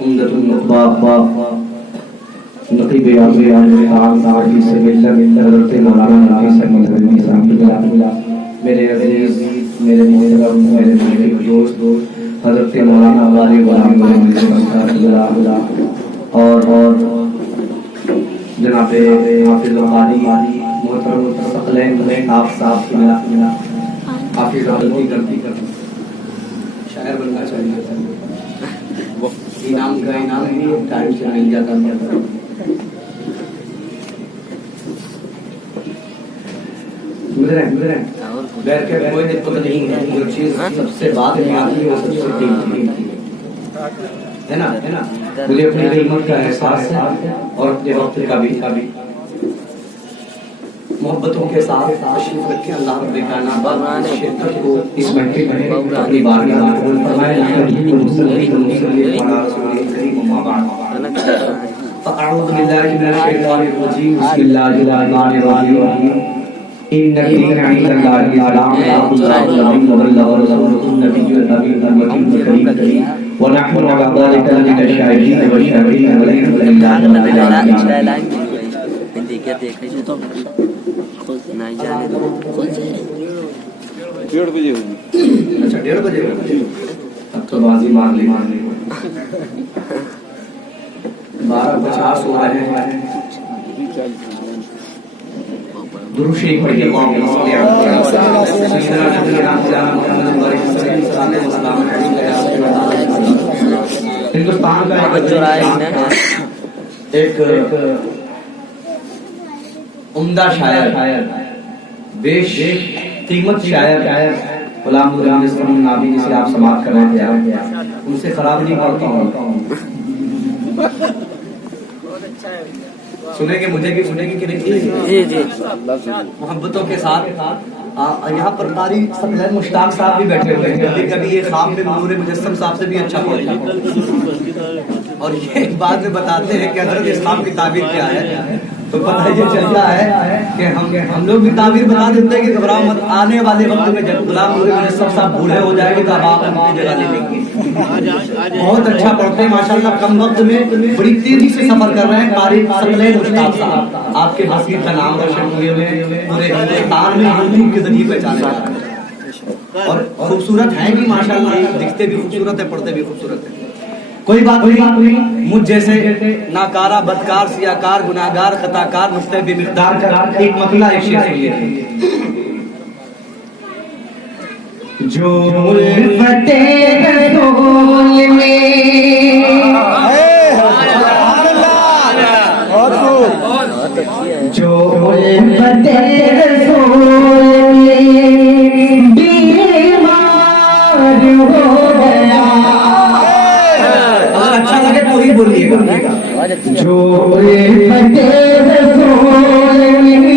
عمدۃ النقبہ نقیب اعظم تعالی سے ملت حضرت مولانا مفتی صاحب مدنی صاحب، میرے عزیز، میرے محترم، میرے محب دوست حضرت مولانا غالب غلام صاحب اور جناب حافظ القاری محترم ثقلین آپ صاحب کی حافظ غلطی کرتی شاعر بننا چاہیے، انعام کا انعام بھی ٹائم سے مل جاتا تھا۔ گزرے غیر کے کوئی دقت نہیں ہے، جو چیز سب سے بعد میں آتی ہے وہ سب سے قیمتی ہے نا۔ مجھے اپنی قیمت کا احساس ہے اور اپنے وقت کا بھی۔ محبتوں کے ساتھ تشریف رکھیں، اللہ رب کائنات شرکت کو اس محفل میں اپنی بارگاہ میں قبول فرمائے۔ اعوذ باللہ من الشیطان الرجیم، بسم اللہ الرحمن الرحیم۔ ان الدین عند اللہ الاسلام، لا تظاہر وبلغ رسولہ النبی النبی الکریم الکریم ونحن على ذلك من الشاهدين والشاكرين والحمد لله رب العالمين۔ ڈیڑھ بجے ہوگی، اچھا 1:30 بجے ہوگی، اب تو بازی مار لی 12:50 ہو رہے ہیں۔ درود شریف پڑھیے، ہندوستان کا ایک عمدہ شاعر، بیش قیمت شاعر غلام نبی نابی جسے آپ سماعت کر رہے تھے، ان سے خراب نہیں پڑھتا ہوں، سنیں گے مجھے بھی، سنیں گے کہ نہیں؟ جی محبتوں کے ساتھ یہاں پر قاری ثقلین مشتاق صاحب بھی بیٹھے ہوئے ہیں، کبھی کبھی یہ خواب میں نور مجسم صاحب سے بھی اچھا پڑھتے اور یہ بعد میں بتاتے ہیں کہ حضرت اسلام کی تعبیر کیا ہے، تو پتہ یہ چلتا ہے کہ ہم لوگ بھی تعبیر بتا دیتے ہیں کہ گھبراؤ مت، آنے والے وقت میں جب غلام نور مجسم صاحب بوڑھے ہو جائیں گے تو آپ ان کی جگہ لے لیں گے۔ بہت اچھا پڑھتے ہیں ماشاءاللہ، کم وقت میں بڑی تیزی سے سفر کر رہے ہیں قاری ثقلین مشتاق صاحب، آپ کے حسین کا نام روشن ہوئے ہوئے پورے ہندوستان میں یوٹیوب کے ذریعے پہچانے جا رہے ہیں، اور خوبصورت ہیں بھی ماشاءاللہ، دکھتے بھی خوبصورت ہیں، پڑھتے بھی خوبصورت ہیں۔ کوئی بات نہیں، مجھ جیسے ناکارہ بدکار سیاکار گناہگار خطاکار نقطۂ بے مقدار کا ایک مطلع ایک شعر سنیے۔ جو الفت رسول میں جو الفت رسول میں بیمار ہو گیا، اچھا لگے تو ہی بولیے گا، جو الفت رسول میں،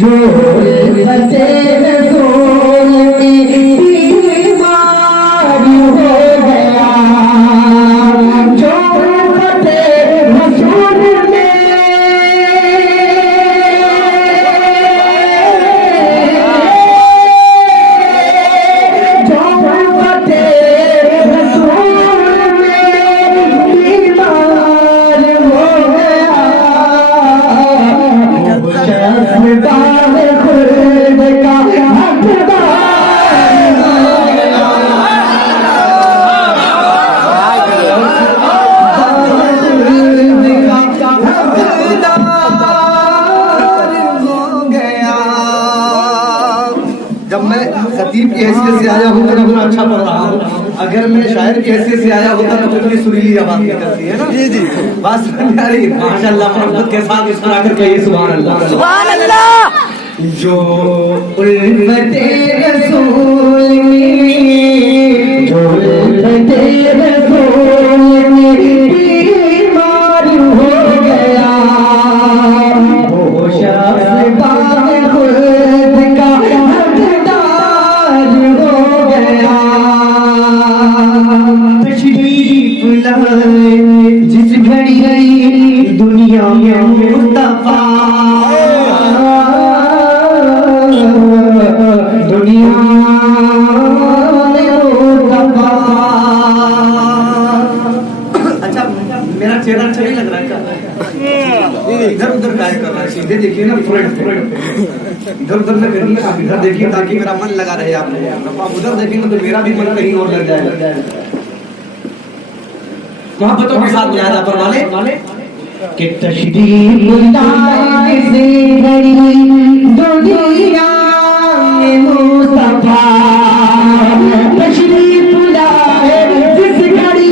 جو الفت رسول میں بیمار ہو گیا، جو الفت رسول میں خطیب کی حیثیت سے آیا ہوتا تو اچھا پڑھ رہا ہوں، اگر میں شاعر کی حیثیت سے آیا ہوتا تو اتنی سریلی آواز نکلتی ہے نا۔ جی بات سمجھ آ رہی ہے؟ ماشاءاللہ محبت کے ساتھ اس طرح کر کے یہ سبحان اللہ سبحان اللہ۔ جو الفت رسول میں، جو الفت رسول میں بیمار ہو گیا، وہ شخص بات خود کا تشریف لائے جس گھڑی دنیا میں مصطفیٰ، دنیا میں مصطفیٰ चेहरा अच्छा नहीं लग रहा है क्या? इधर उधर काय कर रहा है, सीधे देखिए ना, इधर उधर में करिए आप, इधर देखिए ताकि मेरा मन लगा रहे आप उधर देखेंगे तो मेरा भी मन कहीं और लग जाएगा। मोहब्बतों के साथ मुआहदा फरमा ले कि तशरीफ लाए से बड़ी दुनिया में मुस्तफा, तशरीफ लाए जिस घड़ी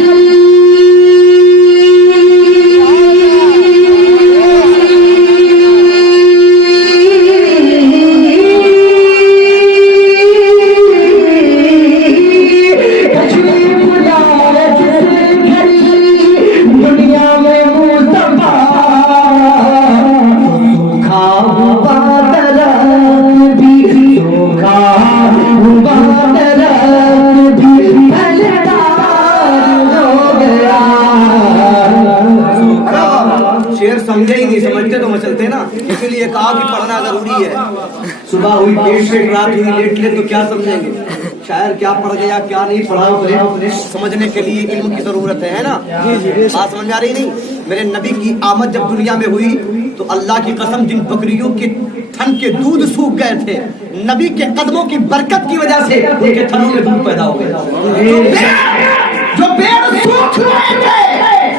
शेर समझे ही नहीं, समझते तो मचलते ना, इसीलिए कहा कि पढ़ना जरूरी है। सुबह हुई लेट से, रात हुई लेट ले तो क्या समझेंगे, शायर क्या पढ़ गया क्या नहीं पढ़ा, उसे समझने के लिए इल्म की जरूरत है ना। बात समझ आ रही नहीं? मेरे नबी की आमद जब दुनिया में हुई तो अल्लाह की कसम जिन बकरियों के थन के दूध सूख गए थे, नबी के कदमों की बरकत की वजह से उनके थनों में दूध पैदा हो गया। जो पेड़ सूख रहे थे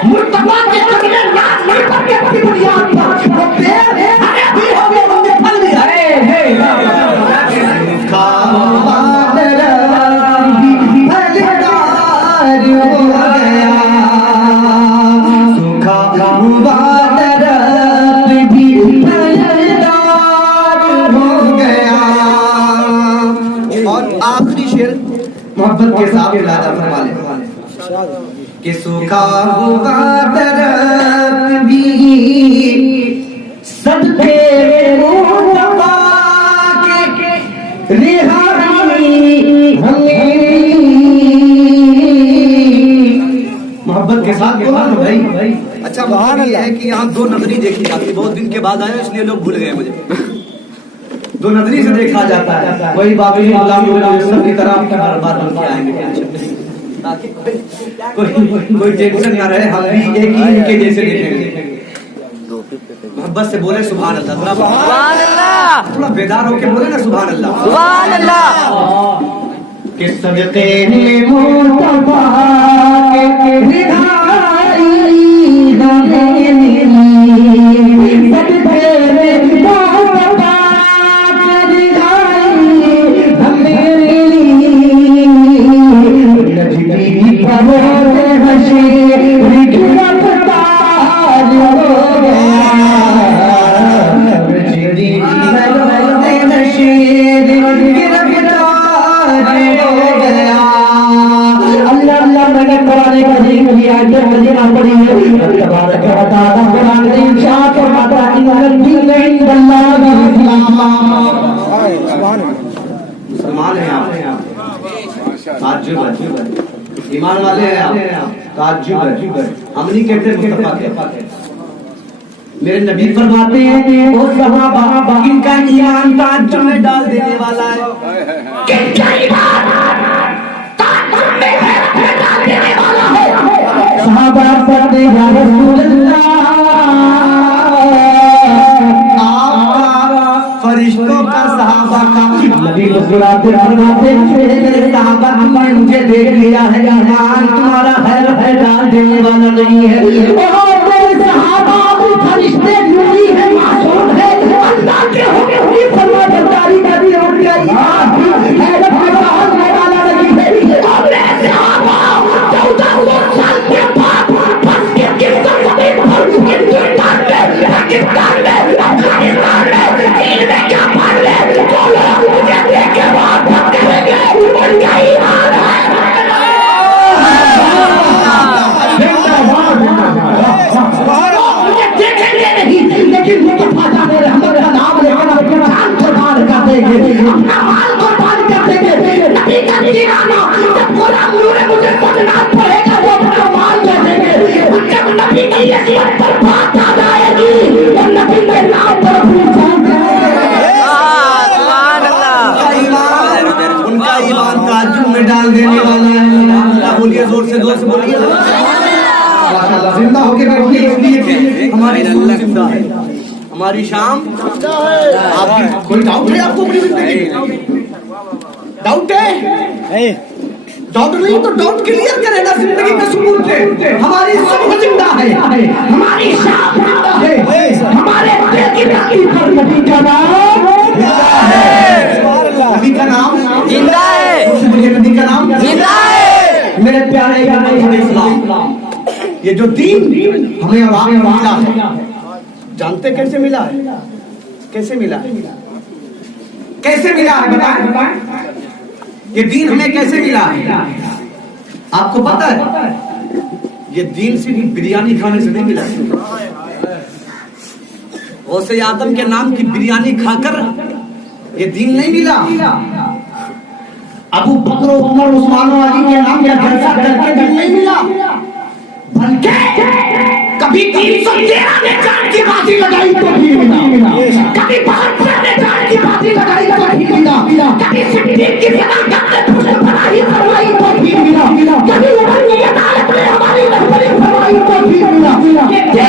मुर्तबा के कदमे नाज नहीं पड़ते की बुनियाद पर, वो पेड़ हरे भी हो गए, उनके फल भी हरे हैं। मोहब्बत के साथ मुआहदा फरमा ले कि सूखा हुआ दरख्त भी सदके मुस्तफा के रिहाई हमें। मोहब्बत के साथ बोला ना भाई। अच्छा बात ये है कि यहाँ दो नजरी देखी जाती, बहुत दिन के बाद आए इसलिए लोग भूल गए मुझे। दो नजरी से देखा जाता है, वही बाबरी गुलामी की तरह बार बार बन के आएंगे ताकि कोई टेंशन ना रहे, हम भी एक ही इनके जैसे देखेंगे। मोहब्बत से बोले सुभान अल्लाह, थोड़ा बेदार होके बोले ना सुभान अल्लाह, सुभान अल्लाह। कि सदके मुस्तफा के रिहाई ईमान वाले हैं आप, ताज्जुब है, हम नहीं कहते मुस्तफा के। मेरे नबी फरमाते हैं वो सहाबा इनका ईमान ताज्जुब में डाल देने वाला है। किनका ईमान ताज्जुब में डाल देने वाला है? सहाबा कहते हैं या रसूल अल्लाह, फरिश्तों का सहाबा का। नबी मुस्कुराते फरमाते मेरे सहाबा ने मुझे देख लिया है, ईमान तुम्हारा है डाल देने वाला नहीं है। मेरे सहाबा फरिश्ते नूरी है, मासूम है, अल्लाह के हुक्म की फरमाबरदारी का भी उनका ईमान है डालने वाला नहीं है। और मेरे सहाबा 1400 साल के बाद बस के किस्मत में हिंदुस्तान में, पाकिस्तान में, अफगानिस्तान में, चीन में क्या मान ले जो लोग मुझे देख के बाद करेंगे उनका ईमान है। मुझे देखेंगे नहीं लेकिन मुस्तफा जाने हमारे नाम लेकर अपना जान कुर्बान कर देंगे, अपना माल कुर्बान कर देंगे। नबी का दीवाना जब गुलाम नूर मुझे बदनाम पड़ेगा वो अपना माल दे देंगे। जब नबी की यकीन पर बात आ जाएगी तो नबी के नाम पर उनका ईमान ताज्जुब में डाल देने वाला है। बोलिए जोर से बोलिए। माशाल्लाह जिंदा होके बैठी है, इसलिए हमारी सोच जिंदा है, हमारी शाम। आप कोई डाउट है आपको अपनी जिंदगी में? डाउट है? डाउट नहीं तो डाउट क्लियर करे ना जिंदगी के सबूत से। हमारी सुबह जिंदा है, हमारी शाम जिंदा है, हमारे दिल की धरती पर नबी का नाम जिंदा है, नबी का नाम जिंदा है, मुझे नबी का नाम जिंदा है। मेरे प्यारे इस्लाम, ये जो दीन हमें और आपको मिला है, जानते कैसे मिला है? कैसे मिला है? कैसे मिला है बताएं? ये दीन हमें कैसे मिला है? आपको पता है? ये दीन सिर्फ बिरयानी खाने से नहीं मिला। गौसे आदम के नाम की बिरयानी खाकर ये दीन नहीं मिला। अबू बकर उमर उस्मान अली के नाम का जलसा करके दीन नहीं मिला, बल्कि कभी 313 ने जान की बाजी लगाई तो दीन मिला, कभी 72 ने जान की बाजी लगाई तो दीन मिला, कभी सिद्दीक की सदाकत ने तुझे बनाई फरमाई तो दीन मिला, कभी उमर की अदालत ने हमारी रहबरी फरमाई तो दीन मिला। ये दीन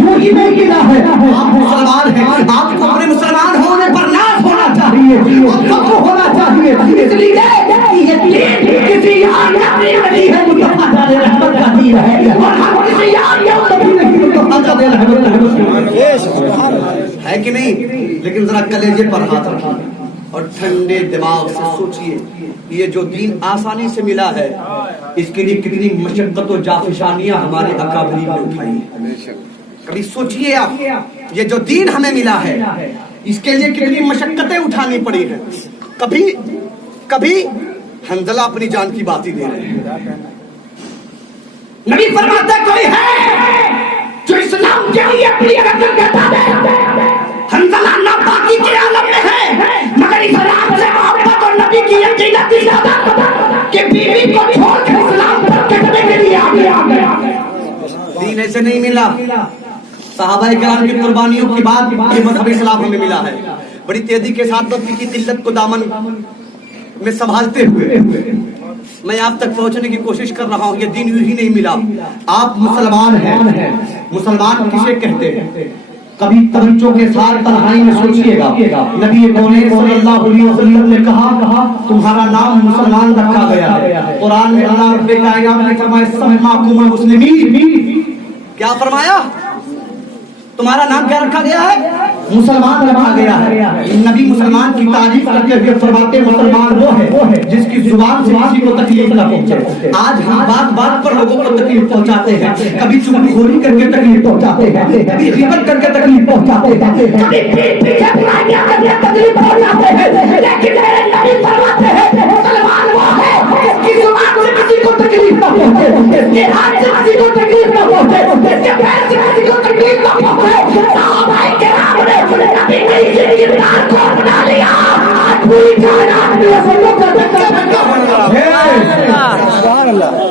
यूं ही नहीं मिला है। आप मुसलमान हैं, आपको अपने मुसलमान होने पर नाज होना चाहिए और फख्र होना चाहिए। इसलिए ये दीन किसी यार नबी नहीं है, मुस्तफा जाने रहमत का दीन है, और हम किसी यार नबी नहीं, मुस्तफा जाने रहमत है कि नहीं? लेकिन जरा कलेजे पर हाथ रखिए और ठंडे दिमाग से सोचिए, ये जो दीन आसानी से मिला है, इसके लिए कितनी मशक्कत और जाफिशानियां हमारे अकाबरीन ने उठाई है। कभी सोचिए आप, ये जो दीन हमें मिला है, इसके लिए कितनी मशक्कतें उठानी पड़ी हैं। कभी कभी हंजला अपनी जान की बात ही दे रहे हैं। नबी फरमाते कोई है जो इस्लाम के लिए अपनी गर्दन कटा दे। हंजला नापाकी के आलम में है, मगर इस्लाम से मोहब्बत और नबी की यकीनत इस कदर कि बीवी को छोड़ कर इस्लाम पर कटने के लिए आ गया। दीन ऐसे नहीं मिला। सहाबा किराम की कुर्बानियों की बात ये मजहब इस्लाम हमें मिला है। बड़ी तेजी के साथ नबी की किल्लत को दामन में संभालते हुए मैं आप तक पहुंचने की कोशिश कर रहा हूं। ये दीन यूं ही नहीं मिला। आप मुसलमान हैं, मुसलमान किसे कहते हैं? कभी तवज्जो के साथ तन्हाई में सोचिएगा, नबी कौनेन सल्लल्लाहु अलैहि वसल्लम ने कहा तुम्हारा नाम मुसलमान रखा गया है। कुरान में अल्लाह रब्बे कायनात ने फरमाया सम्माकुमुल मुस्लिमीन। क्या फरमाया? तुम्हारा नाम क्या रखा गया है? मुसलमान रखा गया है। नबी मुसलमान की तारीफ करते हुए फरमाते मुसलमान वो है जिसकी जुबान से किसी को तकलीफ न पहुंचे। आज हम बात बात पर लोगों को तकलीफ पहुंचाते हैं, कभी चुगलखोरी करके तकलीफ पहुंचाते हैं, कभी ग़ीबत करके तकलीफ पहुंचाते हैं, कभी पीठ पीछे बुराइयां करके तकलीफ पहुंचाते हैं। लेकिन मेरे नबी फरमाते हैं मुसलमान वो है जिसकी जुबान से किसी को तकलीफ न पहुंचे, जिसके हाथ से किसी को तकलीफ न पहुंचे, जिसके पैर से किसी को तकलीफ न पहुंचे। सहाबाए किराम ने नबी की जिंदगी को अपना लिया। आज पूरी कायनात में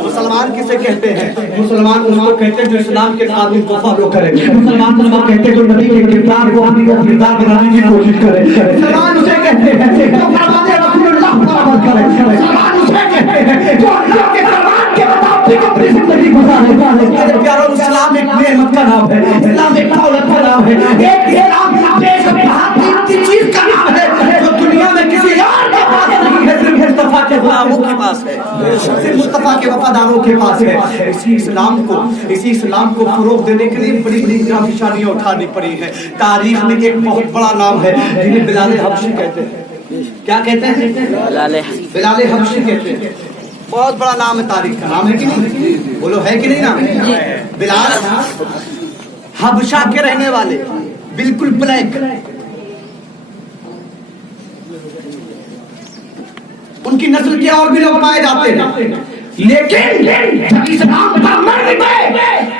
मुसलमान किसे कहते हैं? मुसलमान उसको कहते हैं जो इस्लाम के कानून को फॉलो करे। मुसलमान उसको कहते हैं जो नबी के किरदार को किरदार बनाने की कोशिश करे। मुसलमान उसे कहते हैं जो फरमाने रसूलुल्लाह को अमल करे। मुसलमान उसे कहते हैं जो अल्लाह के फरमान के मुताबिक अपनी जिंदगी गुजारे। मेरे प्यारों, इस्लाम एक नेमत का नाम है, इस्लाम एक दौलत का नाम है, एक इस्लाम चीज का नाम है जो दुनिया में किसी और के पास नहीं है, सिर्फ मुस्तफा के गुलामों के पास है, सिर्फ मुस्तफा के वफादारों के पास है। इसी इस्लाम को फरोग देने के लिए बड़ी बड़ी जाफिशानियां उठानी पड़ी है। तारीख में एक बहुत बड़ा नाम है जिन्हें बिलाल हबशी कहते हैं। क्या कहते हैं? बिलाल हबशी कहते हैं। बहुत बड़ा नाम है, तारीख का नाम है कि नहीं? बोलो है कि नहीं नाम? बिलाल हबशा के रहने वाले, बिल्कुल ब्लैक। उनकी नस्ल के और भी लोग पाए जाते हैं, लेकिन जब इस्लाम पर मर गए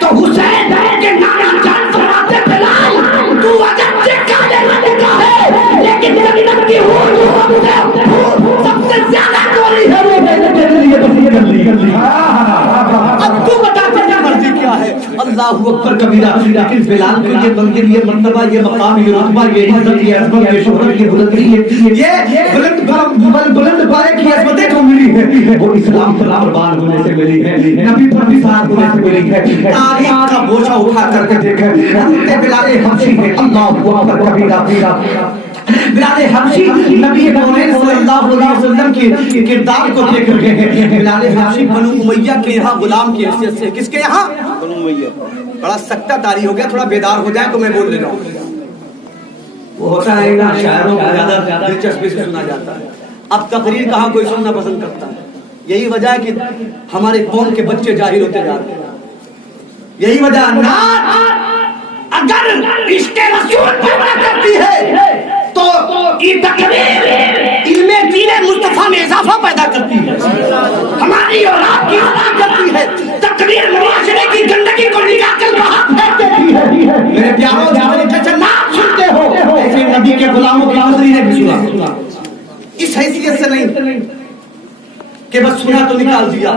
तो हुसैन के नाना जान फरमाते बिलाल तू अजब से काले रंग का है, लेकिन जन्नत की हूर सबसे ज्यादा गोरी है वो मेरे लिए बसी कर ली। अब तू बता तेरी मर्जी क्या है? अल्लाह अकबर कबीरा। लेकिन बिलाल को ये मंदिर, ये मर्तबा, ये मकाम, ये रुतबा, ये इज्जत, ये अजमत, ये शोहरत, ये बुलंदी, ये बुलंद पाए की अजमतें को मिली है, वो इस्लाम पर कुर्बान होने से मिली है, नबी पर विसार होने से मिली है। तारीख का बोझा उठा करके देखे बिलाल हबशी है। अल्लाह अकबर कबीरा। बिलाल हबशी नबी कौनैन सल्लल्लाहु अलैहि वसल्लम के किरदार को देख रहे हैं। बिलाल हबशी बनु उमैया के यहाँ गुलाम की हैसियत से, किसके यहाँ? बनु उमैया। बड़ा सख्ता तारी हो गया, थोड़ा बेदार हो जाए तो मैं बोल ले रहा हूँ। वो होता है ना, शायरों को ज्यादा दिलचस्पी से सुना जाता है। अब तकरीर कहाँ कोई सुनना पसंद करता है। यही वजह है कि हमारे कौम के बच्चे जाहिल होते जा रहे हैं। यही वजह ना, अगर इश्क़े रसूल पैदा करती है तो ये तकरीर इल्मे दीने मुस्तफा में इजाफा पैदा करती है, हमारी औलाद की इस्लाह करती है। तकरीर मुआशरे की गंदगी को निकाल कर बाहर फेंक देती है। मेरे प्यारों, जैसे नाम सुनते हो ऐसे नबी के गुलामों की तकरीरें भी सुना। इस हैसियत से नहीं कि बस सुना तो निकाल दिया,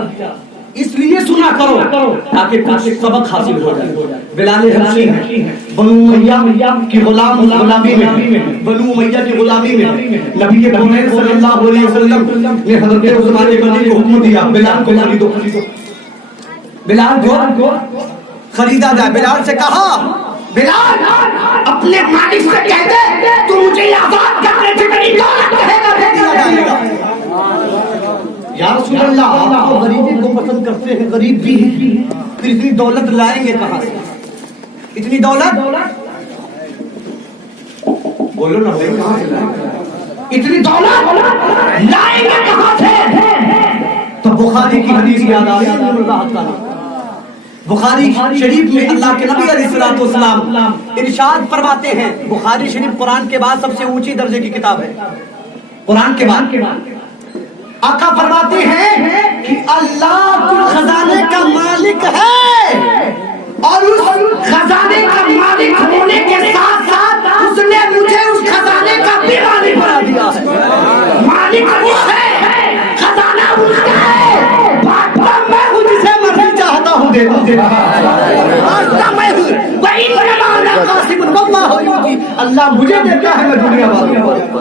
इसलिए सुना करो ताकि कुछ सबक हासिल हो जाए। बिलाल हबशी बनु उमैया की गुलामी में, बनु उमैया की गुलामी में नबी कौनैन सल्लल्लाहु अलैहि वसल्लम ने हजरत उस्मान गनी को हुक्म दिया, बिलाल को खरीदो। बिलाल को खरीदा जाए। बिलाल से कहा, बिलाल अपने मालिक से कह दे तू मुझे आजाद करने से मेरी दौलत कहेगा दिया जाएगा। या रसूल अल्लाह, आप तो गरीबी को पसंद करते हैं, गरीब भी फिर इतनी दौलत लाएंगे कहाँ से? इतनी दौलत बोलो ना भाई, कहाँ से लाएंगे इतनी दौलत? लाएंगे कहाँ से? तो बुखारी की हदीस याद आ गई। बुखारी शरीफ में अल्लाह के नबी अलैहिस्सलातु वस्सलाम इरशाद फरमाते हैं, बुखारी शरीफ कुरान के बाद सबसे ऊंची दर्जे की किताब है। कुरान के बाद आका फरमाते हैं कि अल्लाह कुल खजाने का मालिक है और उस खजाने का मालिक होने के साथ साथ उसने मुझे उस खजाने का भी मालिक बना दिया है। मालिक वो है, खजाना उसका है, बादशाह मैं हूँ जिसे मैं चाहता हूँ देता हूँ। मैं हूँ वही अल्लाह मुझे देता है, मैं दुनिया वालों को।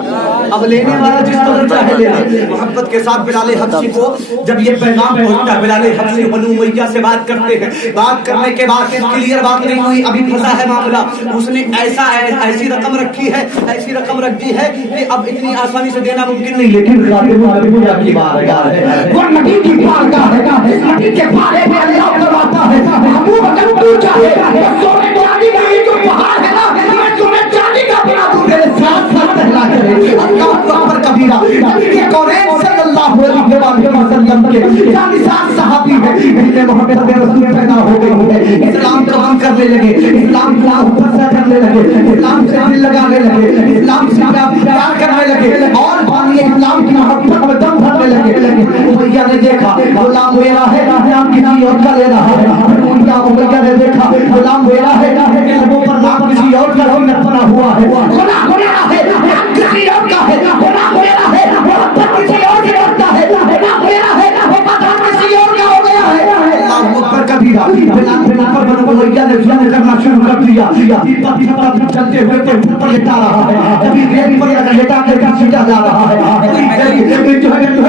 अब लेने वाला जिस तरह चाहे ले ले। मोहब्बत के साथ बिलाल हबशी को जब ये पैगाम पहुंचता है, बिलाल हबशी बनु उमैया से बात करते हैं। बात करने के बाद क्लियर बात नहीं हुई, अभी फंसा है मामला। उसने ऐसी रकम रखी है, ऐसी रकम रख दी है कि अब इतनी आसानी से देना मुमकिन नहीं। लेकिन की बारगाह है, वो नबी की बारगाह है, नबी के बारे में अल्लाह फरमाता है, महबूब अगर तू चाहे सोने वाली नहीं तो पहाड़ है ना, मैं तुम्हें चांदी का बना दूं, मेरे साथ साथ टहला करे। अल्लाह अकबर कबीरा। नबी कौनैन सल्लल्लाहु अलैहि वसल्लम के जानिसार सहाबी है, जिन्हें मोहब्बत रसूल पैदा हो गई है, इस्लाम कबूल करने लगे, इस्लाम को पसंद करने लगे, इस्लाम से दिल लगाने लगे, इस्लाम से प्यार करने लगे और पानी इस्लाम की मोहब्बत में दम भरने लगे। उमैया ने देखा गुलाम मेरा है, नाम किसी और का ले रहा है। उमैया ने देखा गुलाम मेरा है, लोगों पर नाम किसी और का बना हुआ है। गुलाम मेरा है, नाम किसी और का है। गुलाम मेरा है, मोहब्बत किसी और की रखता है। गुलाम मेरा है, वफादार किसी और का हो गया है। अल्लाह अकबर कबीरा। बिलाल पर बनु उमैया ने जुल्म करना शुरू कर दिया। चलते हुए तो ऊपर लेटा रहा है, कभी रेत पर लेटा कर खींचा जा रहा है,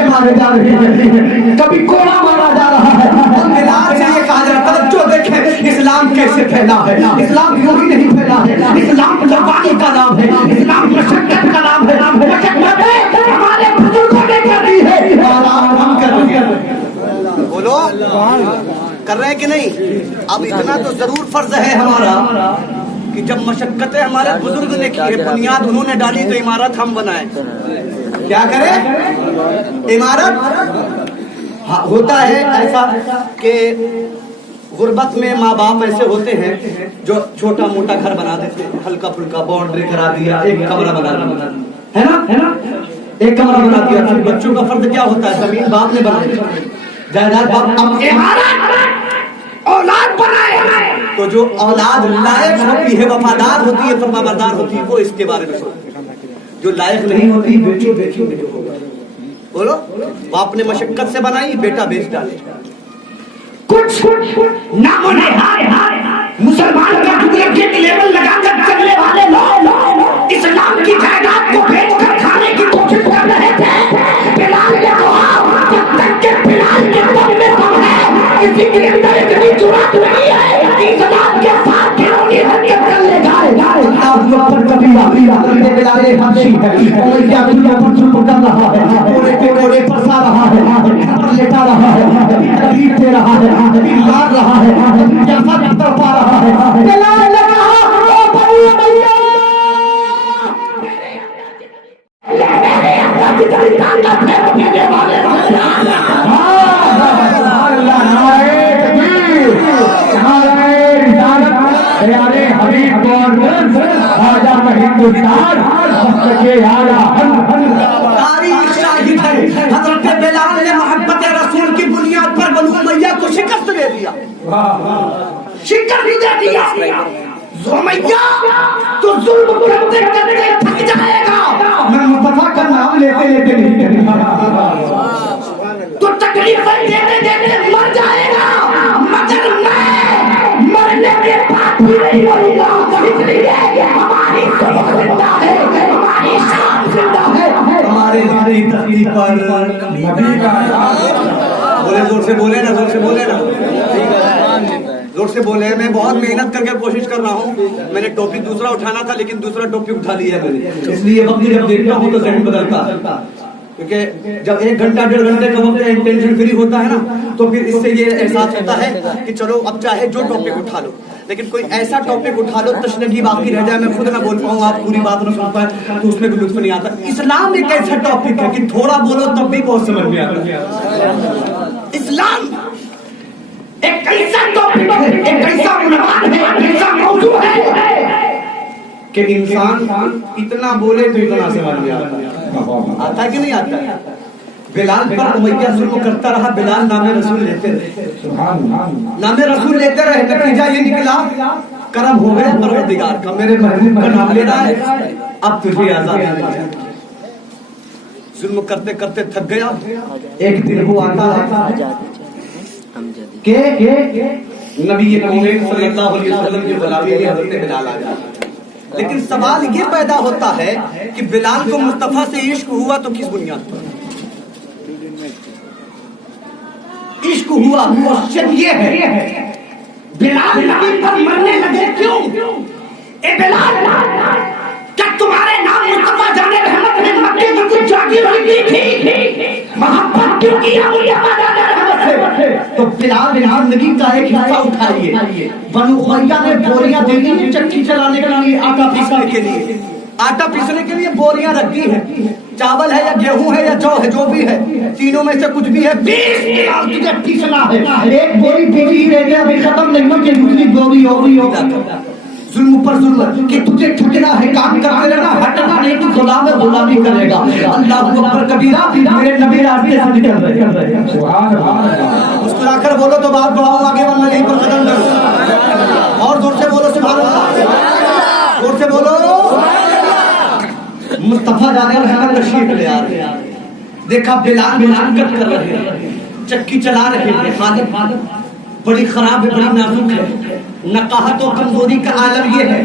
मारे जा रहे हैं, कभी कोड़ा मारा जा रहा है। बिलाल से ये कहा जाता है, जो देखें इस्लाम कैसे फैला है। इस्लाम यूं ही नहीं फैला है, इस्लाम कुर्बानी का नाम है, इस्लाम मशक्कत का नाम है। मशक्कत हमारे बुजुर्गों ने कर दी है, हम कर रहे हैं। बोलो कर रहे हैं कि नहीं? अब इतना तो जरूर फर्ज है हमारा कि जब मशक्कतें हमारे बुजुर्ग ने की है, बुनियाद उन्होंने डाली, तो इमारत हम बनाए। क्या करें? इमारत होता है ऐसा कि गुर्बत में माँ बाप ऐसे होते हैं जो छोटा मोटा घर बना देते हैं, हल्का फुल्का बाउंड्री करा दिया, एक कमरा बना दिया, है ना, एक कमरा बना दिया। फिर बच्चों का फर्ज क्या होता है? जमीन बाप ने बनाई, जायदाद बाप। अब इमारत औलाद बनाए, तो जो औलाद लायक होती है, वफादार होती है, फरमाबरदार होती है, वो इसके बारे में सोचती है। जो लायक नहीं होती, बेचो जो होगा। बोलो, बाप ने मशक्कत से बनाई, बेटा बेच डाले। कुछ नामों ने मुसलमान का डुप्लीकेट लेवल लगाकर चलने वाले लोग इस्लाम की जायदाद को बेचकर खाने की कोशिश कर रहे थे। बिलाल ने कहा जब तक के बिलाल के दम में दम है, किसी के अंदर इतनी जुर्रत नहीं है कि इस्लाम के साथ घिनौनी हरकत करने जाए। पर कभी बिलाल हबशी है और क्या दुनिया पर जुल्म कर रहा है, कोड़े पे कोड़े परसा रहा है, पर लेटा रहा है, तकलीफ दे रहा है, मार रहा है, जैसा तड़पा रहा है। बिलाल ने कहा ओ बनी भैया तारीख शाहिद है, हजरत बिलाल ने मोहब्बत रसूल की बुनियाद पर बनु उमैया को शिकस्त दे दिया, शिकस्त भी दे दिया। सुमैया तो जुल्म करते करते थक जाएगा, मैं मुस्तफा का नाम लेते लेते नहीं तो तकलीफें देते देते मर जाएगा, मगर मैं मरने के बाद भी नहीं मरूंगा, इसलिए हमारी सोच जिंदा है, हमारी शान जिंदा है। हमारे धरती पर नबी का बोले, जोर से बोले ना, जोर से बोले ना, जोर से बोले। मैं बहुत मेहनत करके कोशिश कर रहा हूँ, मैंने टॉपिक दूसरा उठाना था लेकिन दूसरा टॉपिक उठा लिया मैंने, इसलिए वक्त जब देखता हूँ तो जहन बदलता, क्योंकि जब 1 घंटा 1.5 घंटे का वक्त टेंशन फ्री होता है ना, तो फिर इससे ये एहसास होता है कि चलो अब चाहे जो टॉपिक उठा लो, लेकिन कोई ऐसा टॉपिक उठा लो तशनगी बाकी रह जाए, मैं खुद ना बोल पाऊँ, आप पूरी बात ना सुन पाए, तो उसमें भी लुत्फ नहीं आता। इस्लाम एक ऐसा टॉपिक है कि थोड़ा बोलो तब भी बहुत समझ में आता है। इस्लाम एक ऐसा टॉपिक है, एक ऐसा उन्वान है, एक ऐसा मौजू है कि इंसान इतना बोले तो इतना समझ में आता है कि नहीं आता है। बिलाल पर उमैया जुल्म करता रहा, बिलाल नामे रसूल लेते रहे, नामे रसूल लेते रहे, नतीजा ये निकला करम हो गया परवरदिगार का, मेरे महबूब का नाम ले रहा है, अब तुझे आजादी। जुल्म करते करते थक गया, एक दिन वो आता है कि नबी करीम सल्लल्लाहु अलैहि वसल्लम की गुलामी में हज़रत बिलाल आ जाता है। लेकिन सवाल ये पैदा होता है कि बिलाल को मुस्तफा से इश्क हुआ तो किस बुनियाद पर इश्क हुआ? क्वेश्चन ये है, बिलाल नबी पर मरने लगे क्यों? ए बिलाल, क्या तुम्हारे नाम मुस्तफा जाने रहमत ने मक्के में कुछ जागी रखी थी? मोहब्बत क्यों किया मुस्तफा जाने रहमत से? तो बिलाल नबी का एक हिस्सा उठाइए, बनु उमैया ने बोरियां दे दी चक्की चलाने के लिए, आटा पीसने के लिए, आटा पीसने के लिए बोरियां रखी है, चावल है या गेहूं है या जौ है, जो भी है, तीनों में से कुछ भी है, 20 किलो तुझे पीसना है। एक बोरी पीसी रह गया, अभी खत्म नहीं हुई, दूसरी बोरी होगी। जुल्म पर जुल्म कि तुझे ठुकना है, काम करते रहना, हटना नहीं, तू खुदा में गुलामी करेगा। अल्लाह अकबर कबीरा, मेरे नबी रास्ते से निकल रहे। सुभान अल्लाह, मुस्कुराकर बोलो तो बात बढ़ाओ आगे, वरना यहीं पर खत्म करो। और जोर से बोलो सुभान अल्लाह, जोर से बोलो। मुस्तफा जाने रहमत तशरीफ ले आ रहे, देखा बिलाल मुनाफिकत कर रहे हैं, चक्की चला रहे हैं, हालत बड़ी खराब है, बड़ी नाजुक है, नकाहत और कमजोरी का आलम ये है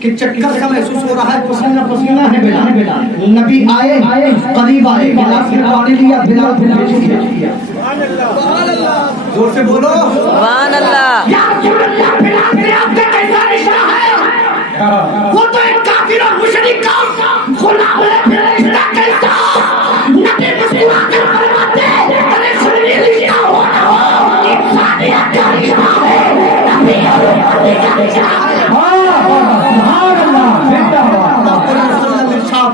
कि चक्कर सा महसूस हो रहा है, पसीना पसीना है बिलाल। नबी आए, करीब आए, गिलास में पानी लिया, बिलाल फिर जोर से बोलो सुभान अल्लाह। या रसूल अल्लाह, बिलाल से आपका कैसा रिश्ता है? वो तो एक काफिर और मुशरिक का गुलाम है, फिर रिश्ता कैसा? नबी मुस्कुरा कर फरमाते, अरे सुनिए रिश्ता हो ना हो, इंसानियत का रिश्ता है, नबी और उम्मत का रिश्ता है।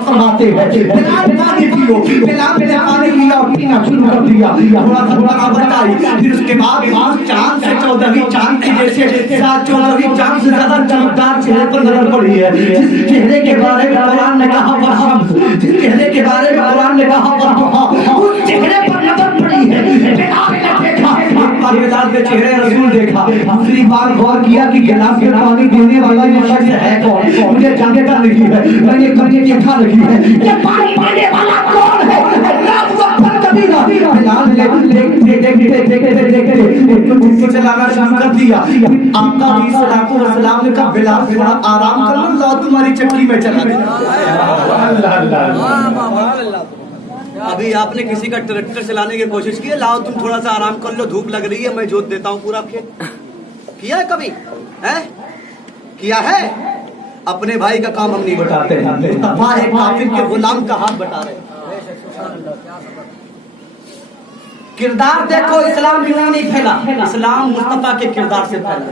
फरमाते हैं बिलाल पानी पियो, बिलाल ने पानी लिया और पीना शुरू कर दिया, थोड़ा सा बराबर आई, फिर उसके बाद चांद से 14वीं चांद की जैसे 14वीं चांद से ज्यादा चमकदार चेहरे पर नजर पड़ी है, जिस चेहरे के बारे में कुरान ने कहा वशम्स, जिस चेहरे के बारे में कुरान ने कहा वदुहा, उस चेहरे पर नजर पड़ी है। बिलाल ने देखा, एक बार बिलाल के चेहरे रसूल देखा, दूसरी बार गौर किया कि गिलास में पानी देने वाला ये शख्स है कौन, मुझे जानता नहीं है, मैंने कभी देखा नहीं है, ये पानी देने वाला कौन है? अल्लाह अकबर बिलाल ने देखते चलाना शुरू कर दिया। आका अलैहिस्सलाम ने कहा बिलाल थोड़ा आराम कर लो, लाओ तुम्हारी चक्की में चला दे। अभी आपने किसी का ट्रैक्टर चलाने की कोशिश की है, लाओ तुम थोड़ा सा आराम कर लो, धूप लग रही है, मैं जोत देता हूँ पूरा खेत। किया है कभी? है किया है? अपने भाई का काम हम नहीं बताते हैं, मुस्तफा है काफिर के गुलाम का हाथ बटा रहे। किरदार देखो, इस्लाम यूं नहीं फैला, इस्लाम मुस्तफा के किरदार से फैला,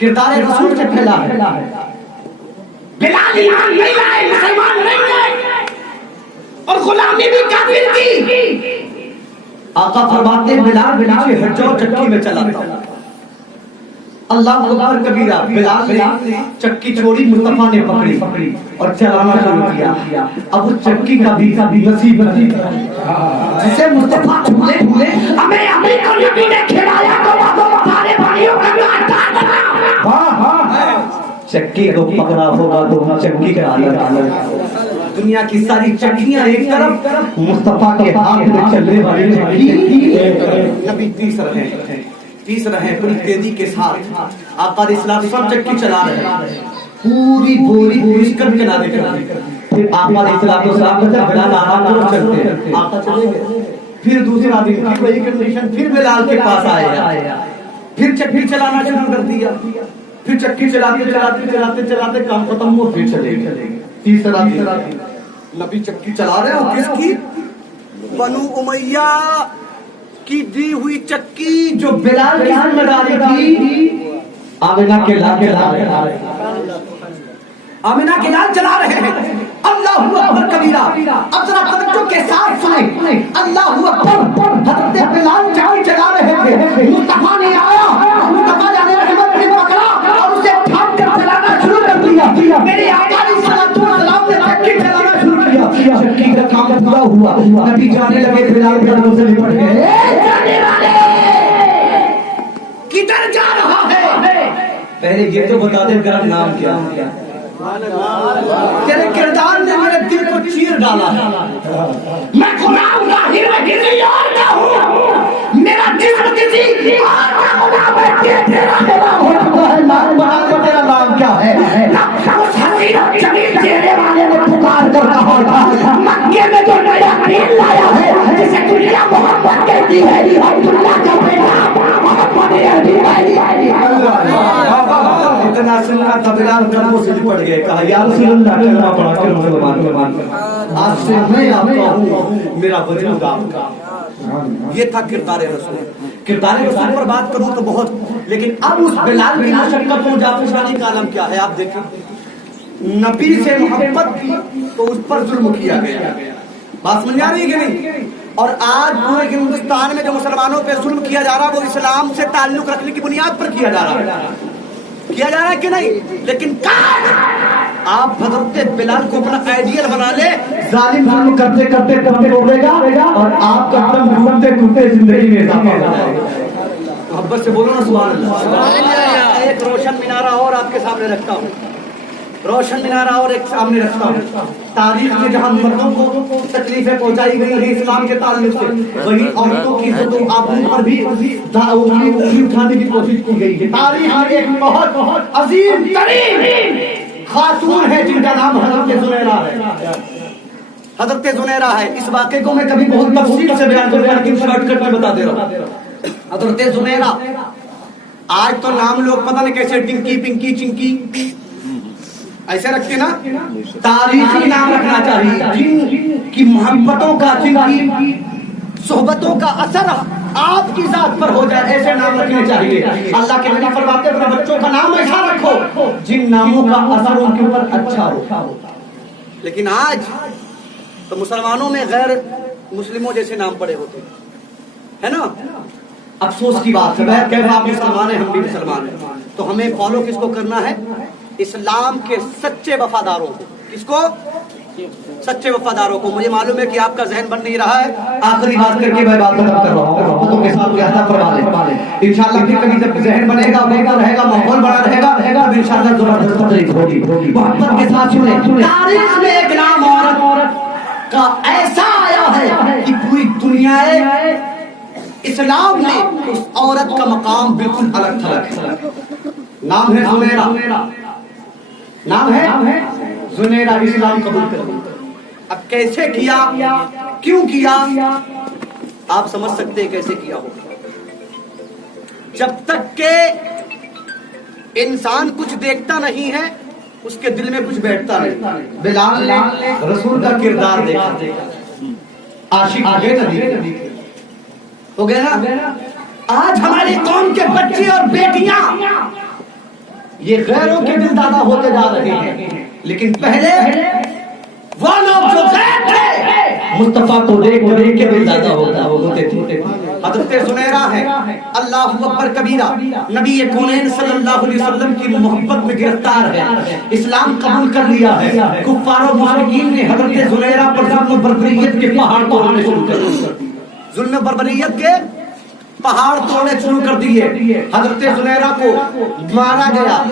किरदार रसूल से फैला है। बिलाल ईमान नहीं लाए, मुसलमान नहीं लाए और गुलामी भी काफिर की। आका फरमाते बिलाल बिलाल हट जाओ, चक्की में चलाता हूं। अल्लाह अकबर कबीरा। बिलाल ने चक्की छोड़ी, मुस्तफा ने पकड़ी और चलाना शुरू किया। अब उस चक्की का भी नसीब जिसे मुस्तफा झूले झूले हमें अभी तो नबी ने खिलाया तो हमारे भाइयों का कांटा बना। चक्की को पकड़ा होगा तो चक्की का अलग अलग। दुनिया की सारी चक्कियां एक तरफ, मुस्तफा के हाथ में चलने वाली चक्की नबी तीस रहे पूरी तेजी के साथ। आका इस्लाम सब चक्की चला रहे हैं, पूरी बोरी कर चला रहे। फिर आका इस्लाम बिलाल आराम करो, चलते आका चले गए। फिर दूसरा दिन की वही कंडीशन, फिर बिलाल के पास आया, फिर चक्की चलाना शुरू कर दिया। फिर चक्की चलाते चलाते चलाते चलाते काम खत्म हुआ, फिर चले गए। तीसरा नबी चक्की चला रहे हो, किसकी? बनु उमैया की दी हुई चक्की, जो बिलाल की जिम्मेदारी थी। आमिना के लाल आमिना के लाल चला रहे हैं। अल्लाह अकबर कबीरा। अब जरा तवज्जो के साथ सुने, अल्लाह अकबर। हज़रत बिलाल चक्की चला रहे थे, मुस्तफा ने आया, मुस्तफा जाने रहमत ने पकड़ा और उसे थाम कर चलाना शुरू कर दिया। मेरे आका अलैहिस्सलाम ने चक्की चलाना शुरू किया। चक्की का काम पूरा हुआ, नबी जाने लगे, बिलाल से निपट गए। जाने वाले किधर जा रहा है? पहले ये तो बता दे तेरा नाम क्या है? तेरे किरदार ने मेरे दिल को चीर डाला है। मैं गुलाम जाहिर में किसी और का हूँ, मेरा जिस्म किसी और का गुलाम है। तेरा गुलाम हो चुका है। नाम बता दे, तेरा नाम क्या है? उस हसीन और जमील चेहरे वाले ने पुकार कर कहा था, मक्के में जो नया दीन लाया है, जिसे दुनिया मोहम्मद कहती है, अब्दुल्लाह का बेटा मोहम्मद अली। इतना सुनना था, बिलाल कदमों से लिपट गए, कहा या रसूलल्लाह, कलमा पढ़ा कर मुसलमान। आज से मैं आपका हूँ, मेरा वजूद आपका। ये था किरदार रसूल। किरदार रसूल पर बात करूं तो बहुत, लेकिन अब उस बिलाल की मशक्कत और जाफरशानी का आलम क्या है? आप देखें, नबी से मोहब्बत थी तो उस पर जुल्म किया गया। बात समझ आ रही है कि नहीं? और आज पूरे हिंदुस्तान में जो मुसलमानों पे जुल्म किया जा रहा है, वो इस्लाम से ताल्लुक रखने की बुनियाद पर किया जा रहा है कि नहीं? लेकिन आप हज़रत बिलाल को अपना आइडियल बना ले, जालिम जुल्म करते करते दम तोड़ेगा और आपका दम घूमते घूमते जिंदगी में इजाफा हो जाएगा। मोहब्बत से बोलो ना सुभान अल्लाह। एक रोशन मिनारा और आपके सामने रखता हूँ, रोशन मिनारा और एक सामने रखता हूँ। तारीख में जहाँ मर्दों को तकलीफें पहुंचाई गई है इस्लाम के ताल्लुक से, वही औरतों की इज्जतों आबरू पर भी उंगली उठाने की कोशिश की गई है। तारीख में एक बहुत अजीम तरीन खातून है जिनका नाम हज़रत ज़ुनैरा है। हज़रत ज़ुनैरा है। इस वाक़े को मैं कभी बहुत तफसील से बयान करूंगा, लेकिन शॉर्टकट में बता दे रहा हूँ। हज़रत ज़ुनैरा, आज तो नाम लोग पता नहीं कैसे टिंकी पिंकी चिंकी ऐसे रखते ना, तारीखी नाम रखना चाहिए। जिनकी मोहब्बतों का, जिनकी सोहबतों का असर आपकी जात पर हो जाए, ऐसे नाम रखने चाहिए। अल्लाह के नबी फरमाते हैं, बच्चों का नाम ऐसा रखो जिन नामों का असर उनके ऊपर अच्छा हो। लेकिन आज तो मुसलमानों में गैर मुस्लिमों जैसे नाम पड़े होते है ना। अफसोस की बात है, कैसे आप मुसलमान हैं, हम भी मुसलमान हैं, तो हमें फॉलो किसको करना है? इस्लाम के सच्चे वफादारों को। किसको? सच्चे वफादारों को। मुझे मालूम है कि आपका जहन बन नहीं रहा है, आखिरी बात करके मैं बात खत्म कर रहा हूँ। मोहब्बतों के साथ लिहाजा फरमा ले, इंशाअल्लाह फिर कभी जब जहन बनेगा, बेहतर रहेगा, माहौल बड़ा रहेगा, इंशाअल्लाह जबरदस्त तकलीफ होगी। मोहब्बत के साथ सुने, तारीख में एक नाम औरत का ऐसा आया ہے کہ پوری دنیا اسلام میں اس عورت کا مقام بالکل الگ تھلگ ہے. نام ہے زنیرہ، نام ہے زنیرہ. اسلام قبول کر لیا. اب کیسے کیا، کیوں کیا، آپ سمجھ سکتے ہیں کیسے کیا ہوگا. جب تک کہ انسان کچھ دیکھتا نہیں ہے اس کے دل میں کچھ بیٹھتا نہیں. بلال نے رسول کا کردار دیکھا، عاشق ہو گئے نا. آج ہماری قوم کے بچے اور بیٹیاں یہ غیروں کے دل دادا ہوتے جا رہے ہیں، لیکن پہلے وہ لوگ جو غیر تھے مصطفیٰ کو دیکھ کے دل دادا ہوتے تھے. حضرت زنیرہ ہے، اللہ اکبر کبیرہ، نبی کونین صلی اللہ علیہ وسلم کی محبت میں گرفتار ہے، اسلام قبول کر لیا ہے. کفار و مشرکین نے حضرت زنیرہ پر ظلم و بربریت کے پہاڑ توڑنے شروع کر دیے. ظلم و بربریت کے پہاڑ توڑنے شروع کر دیے. حضرت زنیرہ کو مارا گیا،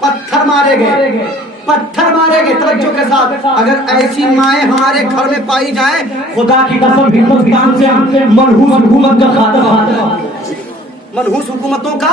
پتھر مارے گئے، پتھر مارے گئے. توجہ کے ساتھ، اگر ایسی مائیں ہمارے گھر میں پائی جائیں خدا کی قسم ہندوستان سے منحوس حکومت کا خاتمہ، منحوس حکومتوں کا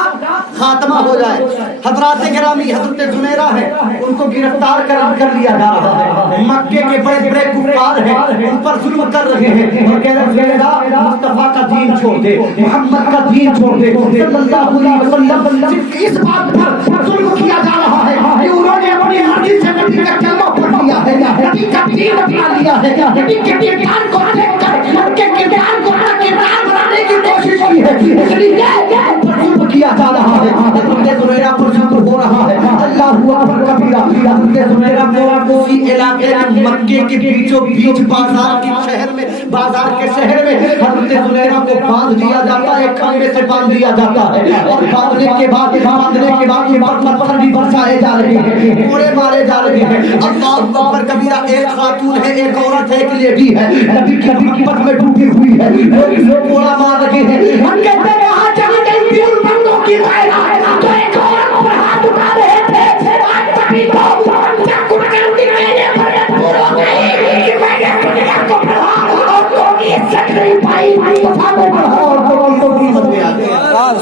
خاتمہ ہو جائے. حضرات گرامی، حضرت زنیرہ ہے، ان کو گرفتار کر لیا جا رہا ہے. مکے کے بڑے بڑے کفار ہیں، ان پر ظلم کر رہے ہیں اور کہہ رہے ہیں مصطفیٰ کا دین چھوڑ دے، محمد کا دین چھوڑ دے صلی اللہ علیہ وسلم. صرف اس بات پر ظلم کیا جا رہا ہے کہ انہوں نے اپنی مرضی سے نبی کا کلمہ پڑھ لیا ہے، نبی کا دین اپنا لیا ہے، نبی کے کردار کو دیکھ کر ان کے کردار کو اپنا کردار بنانے کی کوشش کی ہے. اس لیے ظلم کیا جا رہا ہے، حضرت زنیرہ پر ظلم ہو رہا ہے. اللہ اکبر کبیرہ. حضرت زنیرہ کو اسی علاقے میں مکے کے بیچوں بیچ بازار کے شہر میں حضرت زنیرہ کو باندھ دیا جاتا ہے، کھمبے سے باندھ دیا جاتا ہے. اور باندھنے کے بعد یہ پتھر بھی برسائے جا رہے ہیں، کوڑے مارے جا رہے ہیں. اللہ اکبر کبیرہ. ایک خاتون ہے، ایک عورت ہے، ایک لیڈی ہے، نبی کی محبت میں ڈوبی ہوئی ہے، لوگ کوڑا مار رہے ہیں. ہم کہتے ہیں وہاں جہاں کہیں ان بندوں کی مائنا ہے تو ایک عورت پر ہاتھ اٹھا رہے تھے. آج تبھی تو ہم تک کچھ کر دی میں نے بڑے پور ہو گئی کہ میں نے دنیا کو پڑھا اور کوئی عزت نہیں پائی. مصطفیٰ کو پڑھا اور کوئی قیمت نہیں آتی.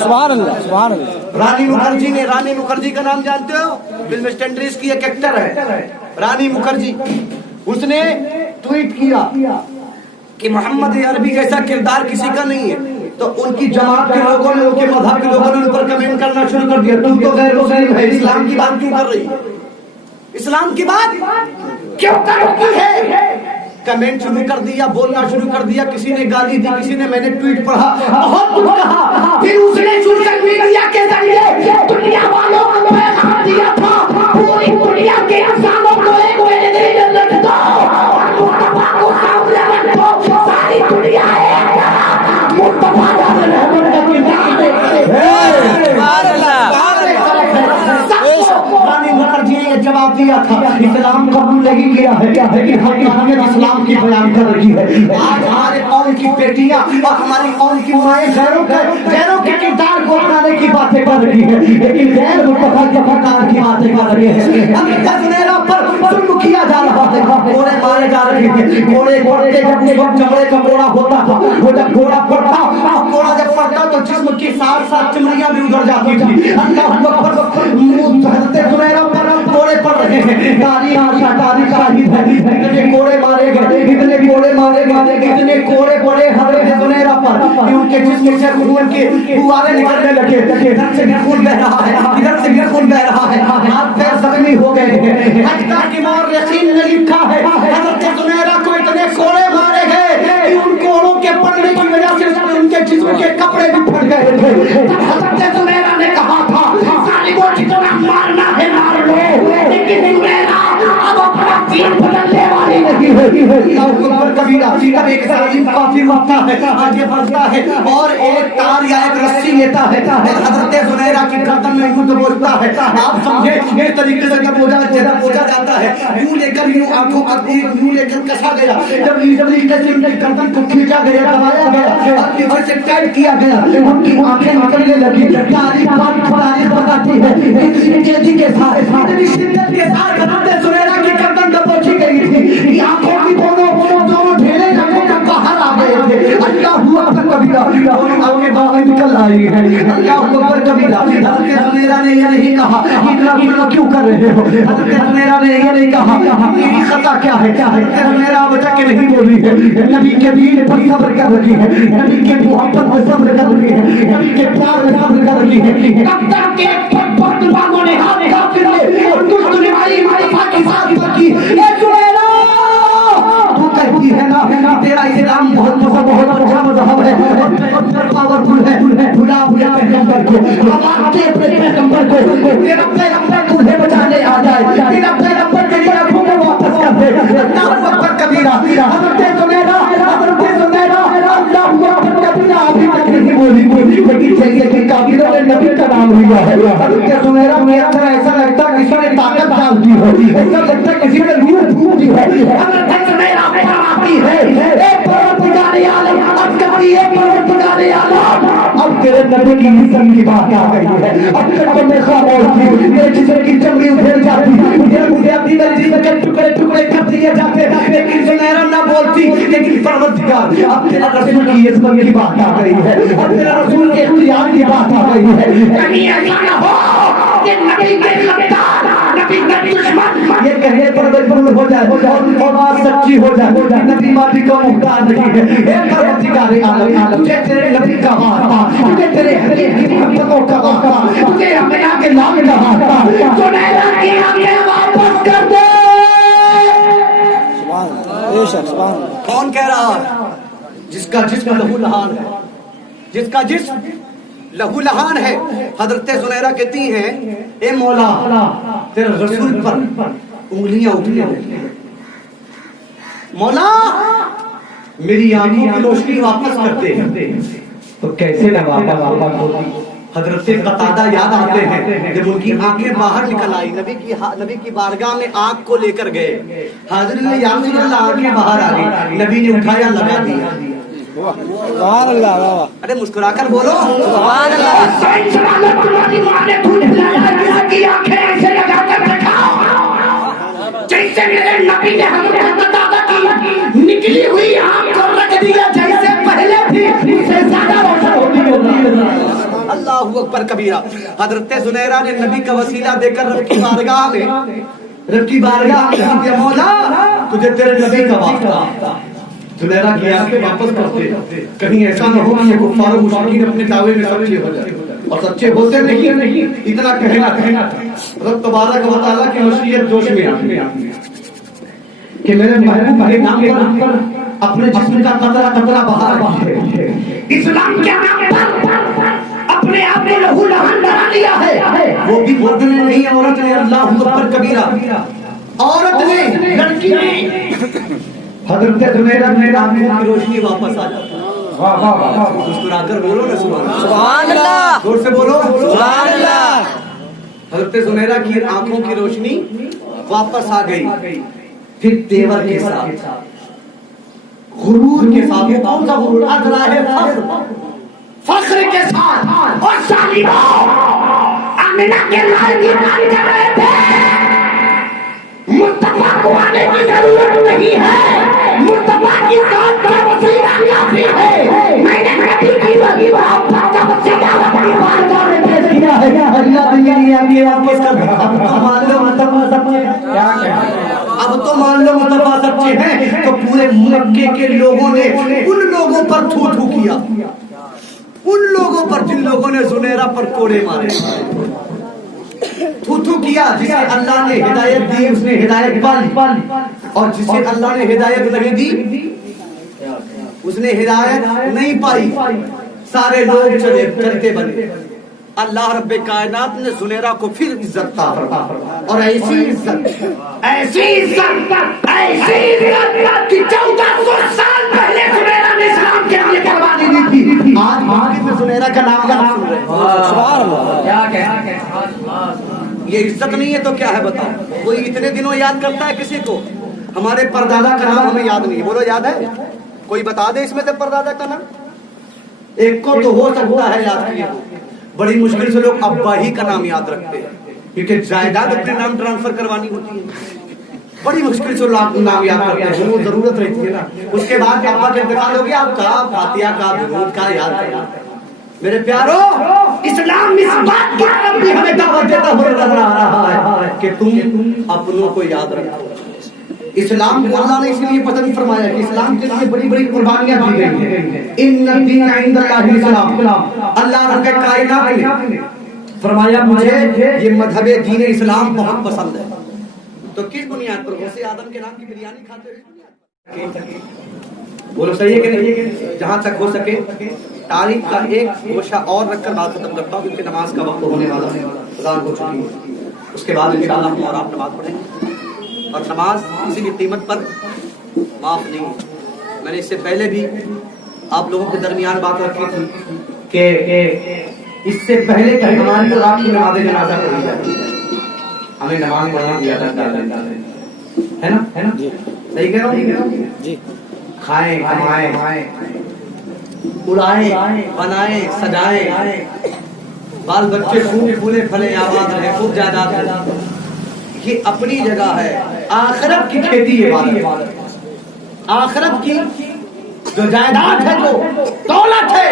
سبحان اللہ، سبحان اللہ. رانی مکھرجی نے، رانی مکھرجی کا نام جانتے ہو؟ فلم اسٹینڈریز کی ایک ایکٹر ہے رانی مکھرجی. اس نے ٹویٹ کیا کہ محمد عربی جیسا کردار کسی کا نہیں ہے. تو ان کی جماعت کے لوگوں نے، ان کے مذہب کے لوگوں نے ان پر کمنٹ کرنا شروع کر دیا، تم تو غیر مسلم ہے، اسلام کی بات کیوں کر رہی ہے، اسلام کی بات کیوں کر رہی ہے. کمنٹ شروع کر دیا، بولنا شروع کر دیا. کسی نے گالی دی، کسی نے میں نے ٹویٹ پڑھا، بہت کچھ کہا. پھر اس نے سوشل میڈیا کے ذریعے دنیا والوں کو پیغام دیا تھا، پوری دنیا کے انسانوں کو ایک نظریہ جنت دو اور مصطفیٰ کو سامنے رکھو. ساری دنیا ایک مصطفیٰ کا رحمت کا کردار دیکھتے ہیں. رانی مکھرجی نے جواب دیا تھا، اسلام قبول نہیں کیا ہے لیکن حقیقت اسلام کی بیان کر رہی ہے. آج ہمارے قوم کی بیٹیاں اور ہماری قوم کی مائیں غیروں کے کردار کو اپنانے کی باتیں کر رہی ہے، لیکن غیر مصطفیٰ کے کردار کی باتیں کر رہی ہے. حضرت زنیرہ پر ظلم کیا جا رہا ہے، کوڑے مارے جا رہے ہیں. کوڑے کے جب اس وقت چمڑے کا کوڑا ہوتا تھا، وہ جب کوڑا پڑتا، کوڑا جب پڑتا تو جسم کی ساتھ ساتھ چمڑیاں بھی ادھر جاتی تھی. اللہ اکبر. حضرت زنیرہ پر کوڑے پڑ رہے ہیں. تاریخ شاہد ہے، اتنے کوڑے مارے گئے، اتنے کوڑے مارے گئے، اتنے کوڑے پڑے حضرت زنیرہ پر کہ ان کے جسم سے خون کے فوارے نکلنے لگے. ادھر سے بھی خون بہ رہا ہے، ادھر سے بھی خون بہ رہا ہے. ہاتھ پیر زخمی ہو گئے ہیں. حقیقہ کی مورخین نے لکھا ہے حضرت زنیرہ کو اتنے کوڑے مارے گئے کہ ان کوڑوں کے پڑنے کی وجہ سے ان کے جسم کے کپڑے بھی پھٹ گئے تھے. حضرت زنیرہ نے کہا تھا ظالموں جتنا مارنا ہے مار لو، لیکن زنیرہ اب اپنا دین بدلنے والی نہیں ہے. اللہ اکبر کبیرہ. اب ایک ظالم کافی ہوتا ہے، آگے بڑھتا ہے اور ایک تار یا ایک رسی لیتا ہے اور حضرت زنیرہ کی گردن میں یوں دبوچتا ہے. آپ سمجھے اس طریقے سے جب بوجھا جاتا ہے، یوں لے کر یوں آنکھوں پر یوں لے کر کسا گیا. جب گردن کو کھینچا گیا، دبایا گیا اور پیچھے سے ٹائٹ کیا گیا، ان کی آنکھیں نکلنے لگی. تاریخ بتاتی ہے اتنی کے ساتھ اتنی شدت کے ساتھ حضرت زنیرہ کی گردن دبوچی گئی تھی. آنکھوں کی دونوں ڈھیلے جگہوں کا باہر कबीरा हज़रत ज़ुनैरा ने ये नहीं कहा इतना क्यों कर रहे हो, हज़रत ज़ुनैरा ने ये नहीं कहा मेरी खता क्या है, हज़रत ज़ुनैरा बचा के नहीं बोली है, नबी के दीन पर सब्र कर रही है, नबी के मोहब्बत पर सब्र कर रही है, नबी के प्यार में सब्र कर रही है। तब तक के फट बागों ने हाथ काफिर ने और दुष्ट ने मारी मारिफा के साथ की ए ज़ुनैरा तू कहती है ना तेरा इस्लाम बहुत अच्छा मज़हब है और पावरफुल है, भुला पैगंबर को हमारे अपने पैगंबर को तेरा पैगंबर तुझे बचाने आ जाए, तेरा पैगंबर तेरी आंखों में वापस कर दे। अल्लाहू अकबर कबीरा हज़रत ज़ुनैरा अल्लाहू अकबर कबीरा अभी तक नहीं बोली लेकिन जैसे कि काफिरों ने नबी का नाम लिया है हज़रत ज़ुनैरा मेरा तरह ऐसा लगता किसी ने ताकत डाल दी हो, ऐसा लगता किसी ने रूह फूंक दी है। हज़रत ज़ुनैरा फरमाती है ए परवरदिगार आलम अब कभी ए परवरदिगार आलम अब तेरे नबी की किस्म की बात आ गई है, अब तक तो मैं खामोश थी, मेरे जिस्म की चमड़ी उधेड़ जाती, मुझे अपनी मर्जी के टुकड़े टुकड़े कर दिए जाते, लेकिन ज़ुनैरा ना बोलती, लेकिन परवरदिगार अब तेरा रसूल की इस्म की बात आ गई है, अब तेरा रसूल के इख्तियार की बात आ गई है। कहीं ऐसा न हो कि नबी के गद्दार नबी का दुश्मन ये कहने पर मजबूर हो जाए और बात सच्ची हो जाए, नबी माफी को मुख्तार नहीं है। ए परवरदिगार आलम तुझे तेरे नबी का वास्ता, तुझे तेरे हबीब की मोहब्बतों का वास्ता, तुझे अम्बिया के नाम का वास्ता, ज़ुनैरा की आंखें वापस कर दे। सुभान अल्लाह, बेशक सुभान अल्लाह। कौन कह रहा है? जिसका जिस्म लहू लहान है, जिसका जिस्म लहू लहान है। हजरत ज़ुनैरा कहती हैं ए मौला तेरे रसूल पर उंगलियां उठने लगी, मौला मेरी आंखों की रोशनी वापस करते हैं। तो कैसे ना वापस होती? हजरत कतादा याद आते हैं जब उनकी आंखें बाहर निकल आई, नबी की बारगाह में आंख को लेकर गए, हाजिर ने या रसूल अल्लाह आंखें बाहर आ गई, नबी ने उठाया लगा दिया। सुभान अल्लाह, वाह वाह। अरे मुस्कुराकर बोलो सुभान अल्लाह। जैसे मेरे नबी ने हज़रत कतादा की निकली हुई आंख को रख दिया, जैसे पहले थी उससे ज्यादा रोशन होती। अल्लाहू अकबर कबीरा। हजरत ज़ुनैरा ने नबी का वसीला देकर रब की बारगाह में मौला तुझे तेरे नबी का वास्ता। ज़ुनैरा की आंखें वापस करते, कहीं ऐसा न हो कि ये कुफ्फार और मुशरिकीन अपने दावे में सच्चे हो जाए, और सच्चे होते नहीं। इतना कहना रब तबारक व तआला की मशीयत जोश में आती कि मेरे महबूब के नाम पर अपने जिस्म का कतरा कतरा बहा है। इस्लाम के नाम पर अपने आप को लहू लहान बना लिया है, वो भी मर्द ने नहीं, औरत ने। अल्लाहू अकबर कबीरा। औरत ने, लड़की ने। हज़रत ज़ुनैरा मेरा आंखों की रोशनी वापस आ जाती। वाह वाह वाह। मुस्कुराकर बोलो ना सुभान अल्लाह, जोर से बोलो सुभान अल्लाह। हज़रत ज़ुनैरा की आंखों की रोशनी वापस आ गई, फिर तेवर के साथ, गुरूर के साथ। ये कौन सा गुरूर? अदला है फख्र के साथ। और सालिमों आमिना के लाल की बात कर रहे थे, मुस्तफा को आने की जरूरत नहीं है, मुस्तफा की जात का वसीला काफी है। मैंने नबी की वही मोहब्बत का वसीला अपनी बारगाह में पेश किया है। अल्लाह दुनिया की वापस कर। अब तो मान लो मुस्तफा सच्चे हैं। तो पूरे मक्के के लोगों ने उन लोगों पर थू थू किया, उन लोगों पर जिन लोगों ने ज़ुनैरा पर कोड़े मारे, थू थू किया। जिसे अल्लाह ने हिदायत दी उसने हिदायत पाली, और जिसे अल्लाह ने हिदायत नहीं दी उसने हिदायत नहीं पाई। सारे लोग चलते बने। अल्लाह रब्बे कायनात ने ज़ुनैरा को फिर इज्जत दी, और ऐसी इज्जत कि 1400 साल पहले ज़ुनैरा ने इस्लाम के लिए कुर्बानी दी थी। आज मार्केट में ज़ुनैरा का नाम सुन रहे हैं। सुभान अल्लाह। ये इज्जत नहीं है तो क्या है बताओ? कोई इतने दिनों याद करता है किसी को? हमारे परदादा का नाम हमें याद नहीं है। बोलो याद है? कोई बता दे इसमें से परदादा का नाम। एक को तो हो सकता है याद किया, बड़ी मुश्किल से लोग अब्बा ही का नाम याद रखते हैं, क्योंकि जायदाद अपने नाम ट्रांसफर करवानी होती है। बड़ी मुश्किल से लोग नाम याद करते हैं, वो जरूरत रहती है ना। उसके बाद अब्बा का इंतकाल हो गया, आपका फातिहा का दुरूद का याद करना। मेरे प्यारो, इस्लाम इस बात کہ تم اپنوں کو یاد رکھو. اسلام کو اللہ نے اس لیے پسند فرمایا کہ اسلام کے لیے بڑی بڑی قربانیاں دی گئی ہیں. ان الدین عند اللہ الاسلام. اللہ رب کائنات نے فرمایا مجھے یہ مذہب دین اسلام بہت پسند ہے. تو کس بنیاد پر غوث آدم کے نام کی بریانی کھاتے ہیں؟ بولو صحیح ہے کہ نہیں؟ جہاں تک ہو سکے تاریخ کا ایک گوشہ اور رکھ کر بات ختم کرتا ہوں کیونکہ نماز کا وقت ہونے والا ہے. اذان ہو چکی ہے. اس کے بعد انشاءاللہ ہم اور آپ نماز پڑھیں گے. اور نماز کسی بھی قیمت پر معاف نہیں. میں نے اس سے پہلے بھی آپ لوگوں کے درمیان بات رکھی تھی کہ اس سے پہلے کہ ہماری تو رات کی نماز جنازہ پڑھی جاتی ہے ہمیں نماز پڑھنا دیا تھا ہے نا صحیح کہہ رہا ہوں جی. کھائیں کمائیں اڑائیں بنائیں سجائیں بال بچے پھولے پھلے آباد رہے خوب جائیداد ہے. یہ اپنی جگہ ہے. آخرت کی کھیتی ہے. آخرت کی جو جائیداد ہے جو دولت ہے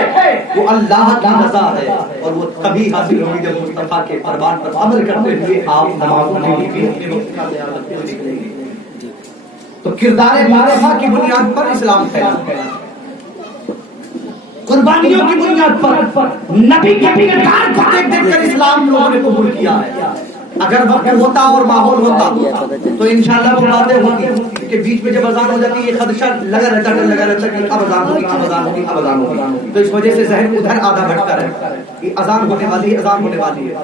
وہ اللہ کی رضا ہے اور وہ تبھی حاصل ہوگی جب مصطفیٰ کے فرمان پر عمل کرتے ہوئے آپ نماز پڑھیں گے. تو کردار معرفہ کی بنیاد پر اسلام پھیلا. قربانیوں کی بنیاد پر نبی کے کردار کو دیکھ دیکھ کر اسلام لوگوں نے قبول کیا ہے. اگر وقت ہوتا اور ماحول ہوتا تو انشاءاللہ وہ باتیں ہوتی کہ بیچ میں جب اذان ہو جاتی یہ خدشہ لگا رہتا کہ اب اذان ہوگی. تو اس وجہ سے ذہن ادھر آدھا بھٹکا رہتا ہے کہ اذان ہونے والی ہے.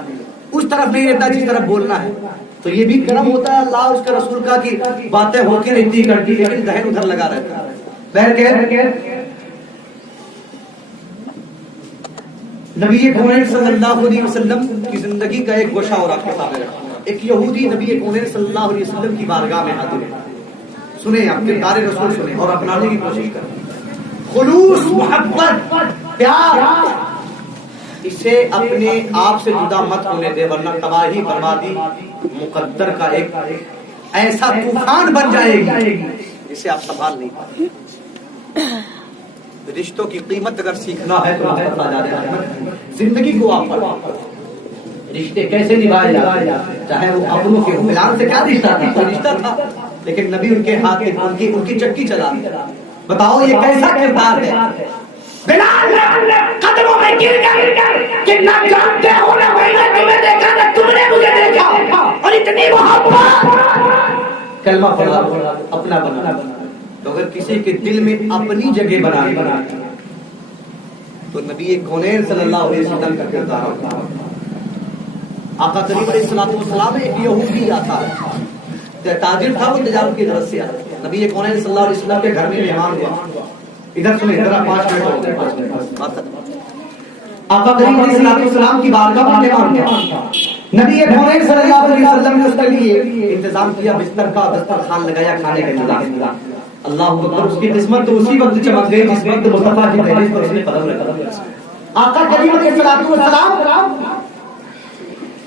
اس طرف نہیں رہتا جس طرف بولنا ہے. تو یہ بھی کرم ہوتا ہے اللہ اس کے رسول کا کہ باتیں ہوتی رہتی کرتی لیکن ذہن ادھر لگا رہتا ہے. بہرکیف نبی کونین صلی اللہ علیہ وسلم کی زندگی کا ایک گوشہ اور آپ کے سامنے رکھا. ایک یہودی نبی کونین صلی اللہ علیہ وسلم کی بارگاہ میں حاضر ہے. سنیں آپ کردار رسول سنیں اور اپنانے کی کوشش کریں. خلوص محبت پیار اسے اپنے آپ سے جدا مت ہونے دے ورنہ تباہی بربادی مقدر کا ایک ایسا طوفان بن جائے گی جسے آپ سنبھال نہیں پائیں. رشتوں کی قیمت اگر سیکھنا ہے تو زندگی کو آپ رشتے کیسے نبھائے جاتے ہیں چاہے وہ اپنوں کے فلان سے کیا رشتہ تھا لیکن نبی ان کے ہاتھ ان کی چکی چلا. بتاؤ یہ کیسا کردار ہے. بلال نے قدموں میں گر کر کہ نہ جانتے ہو نہ میں نے تمہیں دیکھا نہ تم نے مجھے دیکھا اور اتنی محبت. کلمہ پڑھا اپنا بنا. تو اگر کسی کے دل میں اپنی جگہ بنا تو نبی کونین صلی اللہ علیہ وسلم کا کردار ہوتا ہے. آقا کریم علیہ السلام ایک یہودی آتا ہے تاجر تھا وہ تجارت کی طرف سے آتا. نبی کونین صلی اللہ علیہ وسلم کے گھر میں مہمان ہوا. ادھر سنیں ذرا 5 منٹ ہو گئے. آقا کریم علیہ السلام کی بارگاہ میں مہمان تھا. نبی کونین صلی اللہ علیہ وسلم نے اس کے لیے انتظام کیا. بستر کا دسترخوان لگایا کھانے کا انتظام. اللہ اکبر. اس کی قسمت تو اسی وقت چمک گئی جس وقت مصطفیٰ کی دہلیز پر اس نے قدم رکھا. آقا کریم علیہ السلام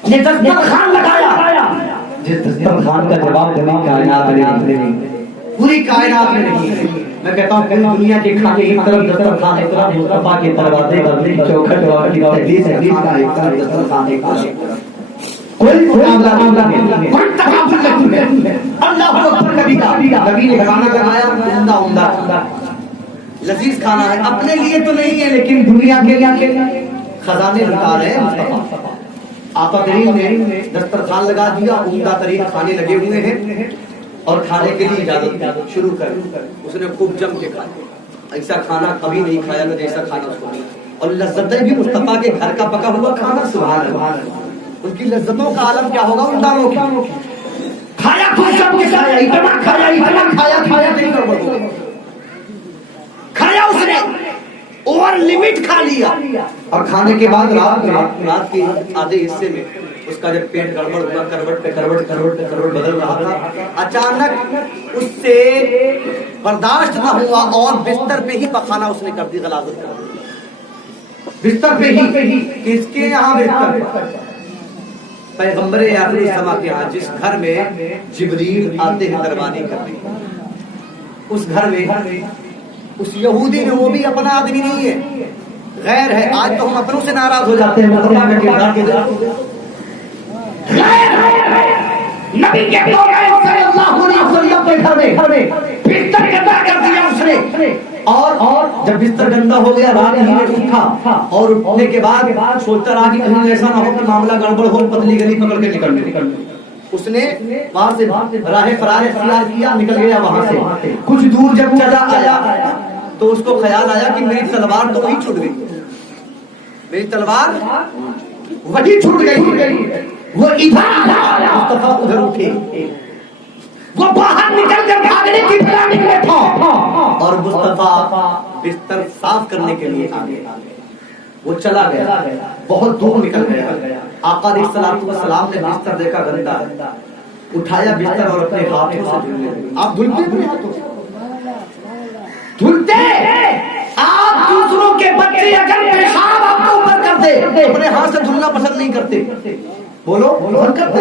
نے دسترخوان لگایا. جس دسترخوان کا جواب پوری کائنات میں نہیں. میں کہتا ہوں پوری دنیا کے کھانے کی طرف دسترخوان ایک طرف مصطفیٰ کے دروازے پر چوکھٹ اور تحدیث کا ایک طرف دسترخوان ایک طرف کوئی معاملہ نہیں. کوئی تقابل نہیں ہے. اللہ اکبر. نبی نے کھانا بنایا عمدہ لذیذ کھانا ہے. اپنے لیے تو نہیں ہے لیکن دنیا کے خزانے لٹا رہے ہیں مصطفیٰ. آقا کریم نے دسترخوان لگا دیا. عمدہ ترین کھانے لگے ہوئے ہیں اور کھانے کے لیے اجازت شروع کر. اس نے خوب جم کے کھایا. ایسا کھانا کبھی نہیں کھایا تھا جیسا کھانا اس کو. اور لذتیں بھی مصطفیٰ کے گھر کا پکا ہوا کھانا. سبحان اللہ. ان کی لذتوں کا عالم کیا ہوگا ان دانوں کی. کھایا کھایا اس نے اوور لمٹ کھا لیا. اور کھانے کے بعد رات کے آدھے حصے میں اس کا جب پیٹ گڑبڑ ہوا کروٹ پہ کروٹ بدل رہا تھا. اچانک اس سے برداشت نہ ہوا اور بستر پہ ہی پخانا اس نے کر دی. غلاظت کر دی بستر پہ ہی. کس کے یہاں بستر؟ پیغمبر آخری زماں کے ہاں جس گھر میں جبریل آتے ہیں دربانی کرنے. اس گھر میں اس یہودی میں وہ بھی اپنا آدمی نہیں ہے غیر ہے. آج تو ہم اپنوں سے ناراض ہو جاتے ہیں. नबी के सल्लल्लाहु अलैहि वसल्लम के घर में बिस्तर गंदा कर दिया उसने, और जब बिस्तर गंदा हो गया रात में उठा, और उठने के बाद सोचता रहा कि कहीं ऐसा ना हो कि मामला गड़बड़ हो, पतली गली पकड़ के निकल उसने वहां से राह फरार इख्तियार किया, निकल गया वहां से। कुछ दूर जब चला आया तो उसको ख्याल आया कि मेरी तलवार तो वही छूट गई, मेरी तलवार वही छूट गई। वो इधर मुस्तफा उधर उठे, वो बाहर निकल कर भागने की तरह निकले था, और मुस्तफा बिस्तर साफ करने के लिए आ गया। वो चला गया, बहुत दूर निकल गया। आका अलैहिस्सलातु वस्सलाम ने बिस्तर देखा गंदा, उठाया बिस्तर और अपने हाथों से धुलने लगे। आप धुलते अपने हाथों से? धुलते? आप दूसरों के बच्चे अगर पेशाब आपको ऊपर कर दे, अपने हाथ से धुलना पसंद नहीं करते, बोलो पसंद करते?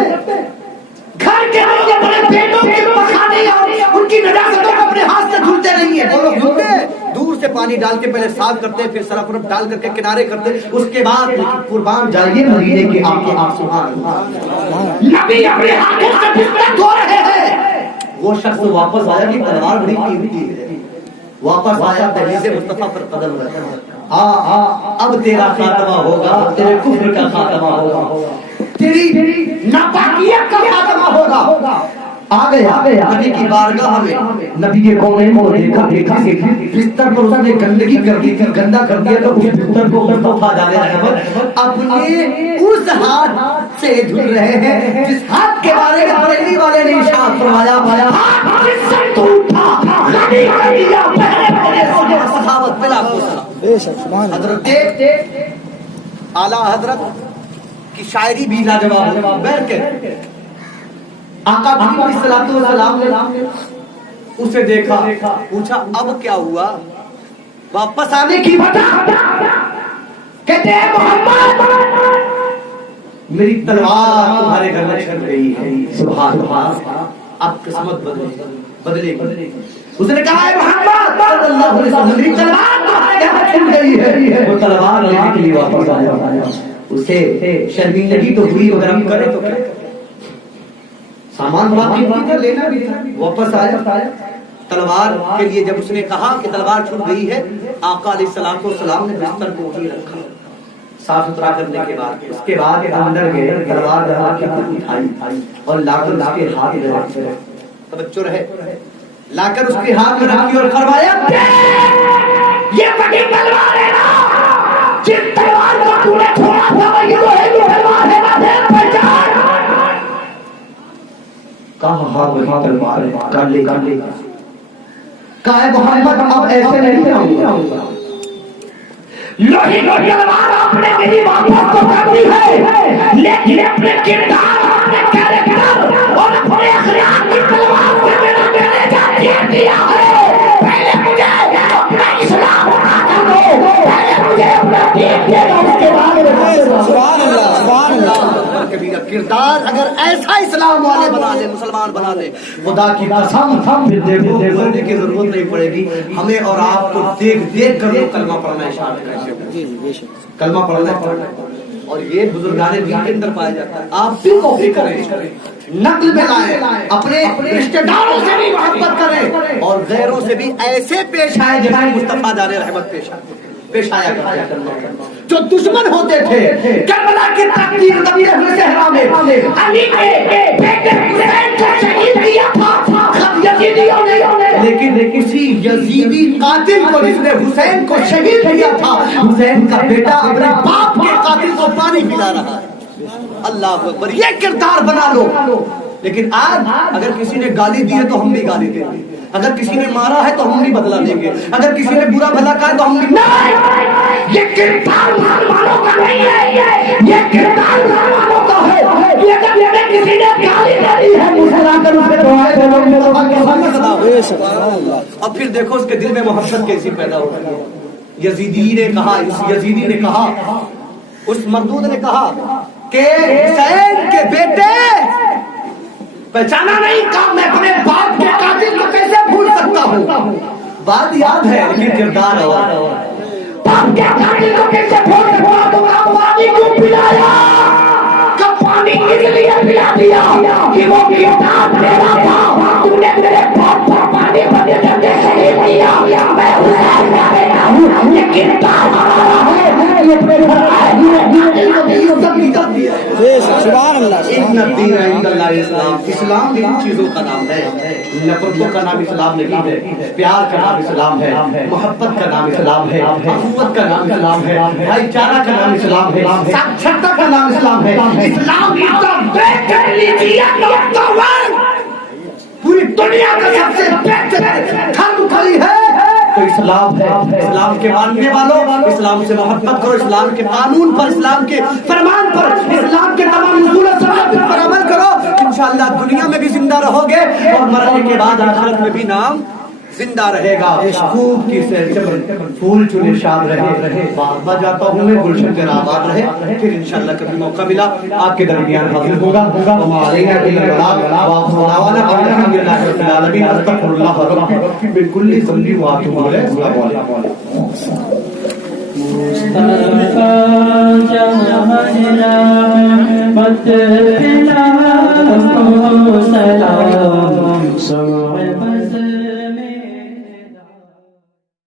घर के लोग अपने बेटों के पखाने और उनकी नजाकतों को अपने हाथ से धुलते नहीं है, बोलो धुलते? दूर से पानी डाल के पहले साफ करते, फिर सरफ डाल करके किनारे करते, उसके बाद कुर्बान जाइए मदीने के आके आप सुभान अल्लाह। नबी अपने हाथों से बिस्तर धो रहे हैं। वो शख्स वापस आया कि तलवार बड़ी कीमती है, वापस आया दहलीज़े मुस्तफा पर कदम रखा। अब तेरा खात्मा होगा, तेरे कुफ्र का खात्मा होगा, तेरी नापाकियत का खात्मा होगा। आ गया नबी की बारगाह में, नबी के कौन को देखा बिस्तर पर उसने गंदगी कर दी थी, गंदा कर दिया, तो उस बिस्तर को मुस्तफा जाने अपने उस हाथ से धुल रहे हैं जिस हाथ के बारे में बरेली वाले ने इरशाद फरमाया, हजरत आला हजरत की शायरी भी लाजवाब। बैठ के आका अलैहिस्सलातु वस्सलाम ने उसे देखा, पूछा अब क्या हुआ? वापस आने की बता। कहते हैं मोहम्मद मेरी तलवार तुम्हारे घर में छट गई है, सुभान अल्लाह, अब किस्मत बदलेगी। उसने कहा है मोहम्मद सल्लल्लाहु अलैहि वसल्लम मेरी तलवार तुम्हारे घर में छट गई है। वो तलवार लेने के लिए वापस आया। उसे शर्मिंदगी तो हुई, अगर हम करें तो क्या? सामान बाकी लेना भी था, वापस आया तलवार के लिए। जब उसने कहा कि तलवार छूट गई है, आका अलैहिस्सलातु वस्सलाम ने बिस्तर को वहीं रखा, साफ सुथरा करने के बाद उसके बाद अंदर गए, तलवार उठाई और लाकर उसके हाथ में रखी। तवज्जो रहे, लाकर उसके हाथ में रखी और फरमाया ये बड़ी तलवार है ना, जिस तलवार को तूने छोड़ा था वही तो है तलवार है ना, देख पहचान। कहा तलवार कर ले कहा मोहम्मद अब ऐसे नहीं रहूंगा। लोही को तलवार आपने मेरी वापस तो कर दी है, लेकिन अपने किरदार अपने कैरेक्टर और अपने अखलाक की तलवार से मेरा मैंने दिया है। पहले मुझे अपना इस्लाम बता दो, पहले मुझे अपना दीन दे दो, उसके बाद सुभान अल्लाह, सुभान अल्लाह। किरदार अगर ऐसा इस्लाम वाले बना ले, मुसलमान बना ले, खुदा की कसम फिर देखो बोलने की जरूरत नहीं पड़ेगी हमें और आपको। देख कर लोग कलमा पढ़ना स्टार्ट करेंगे, कलमा पढ़ना और ये बुजुर्गाने दीन के अंदर पाया जाता है। आप भी कॉपी करें, नकल में लाएं, अपने रिश्तेदारों से भी मोहब्बत करें और गैरों से भी ऐसे पेश आए जैसे मुस्तफा जाने रहमत पेश आया करते। जो दुश्मन होते थे करबला की तकदीर दबीर हुए सहरा में अली के बेटे हुसैन को शहीद किया था यजीदियों ने, लेकिन उसी यजीदी कातिल को जिसने हुसैन को शहीद किया था, हुसैन का बेटा अपने बाप के कातिल को पानी पिला रहा है। अल्लाह अकबर, ये किरदार बना लो। लेकिन आज अगर किसी ने गाली दी है तो हम भी गाली देंगे, अगर किसी ने मारा है तो हम भी बदला देंगे, अगर किसी ने बुरा भला कहा तो हम भी नहीं। ये किरदार मुसलमानों का नहीं है, ये किरदार मुसलमानों का है। ये अगर किसी ने गाली दी है मुसलमान उसे दुआएं दे लो। अब फिर देखो उसके दिल में मोहब्बत कैसी पैदा हो रही है। यजीदी ने कहा, उस यजीदी ने कहा, उस मरदूद ने कहा कि हुसैन के बेटे पहचाना नहीं कहा, मैं अपने बाप के कातिल को कैसे भूल सकता हूँ। बात याद है लेकिन किरदार और बाप के कातिल को कैसे भूल सकता हूँ। पानी क्यों पिलाया? कब पानी इसलिए पिला دیا کہ وہ کتاب میرا تھا، تو نے میرے پاپ پر پانی بنے جگہ شہید دیا، میں حسین کا بیٹا ہوں، یہ کتاب ہمارا ہے، یہ پیغمبر سبحان اللہ ان الدین عند اللہ اسلام، اسلام ان چیزوں کا نام ہے، نفرتوں کا نام اسلام نہیں ہے، پیار کا نام اسلام ہے، محبت کا نام اسلام ہے، اخوت کا نام اسلام ہے، بھائی چارہ کا نام اسلام ہے، ساکشرتا کا نام اسلام ہے۔ اسلام بہتر لیجیے نمبر 1 پوری دنیا کا سب سے بہتر دھرم کوئی ہے تو اسلام ہے۔ اسلام کے ماننے والوں اسلام سے محبت کرو، اسلام کے قانون پر، اسلام کے فرمان پر، اسلام کے تمام اصول و ضوابط پر عمل کرو، انشاءاللہ دنیا میں بھی زندہ رہو گے اور مرنے کے بعد آخرت میں بھی نام زندہ رہے گا۔ خوب کی پھول چنے شاد رہے، باغ جاتا ہوں میں، گلشن تیرا آباد رہے، پھر انشاءاللہ کبھی موقع ملا آپ کے درمیان حاضر ہوگا۔ وما علینا الا البلاغ وآخر دعوانا ان الحمد للہ رب العالمین۔ استغفر اللہ ربی من کل ذنب واتوب الیہ۔ السلام علیکم۔ مصطفیٰ جہاں رحمت پھیلا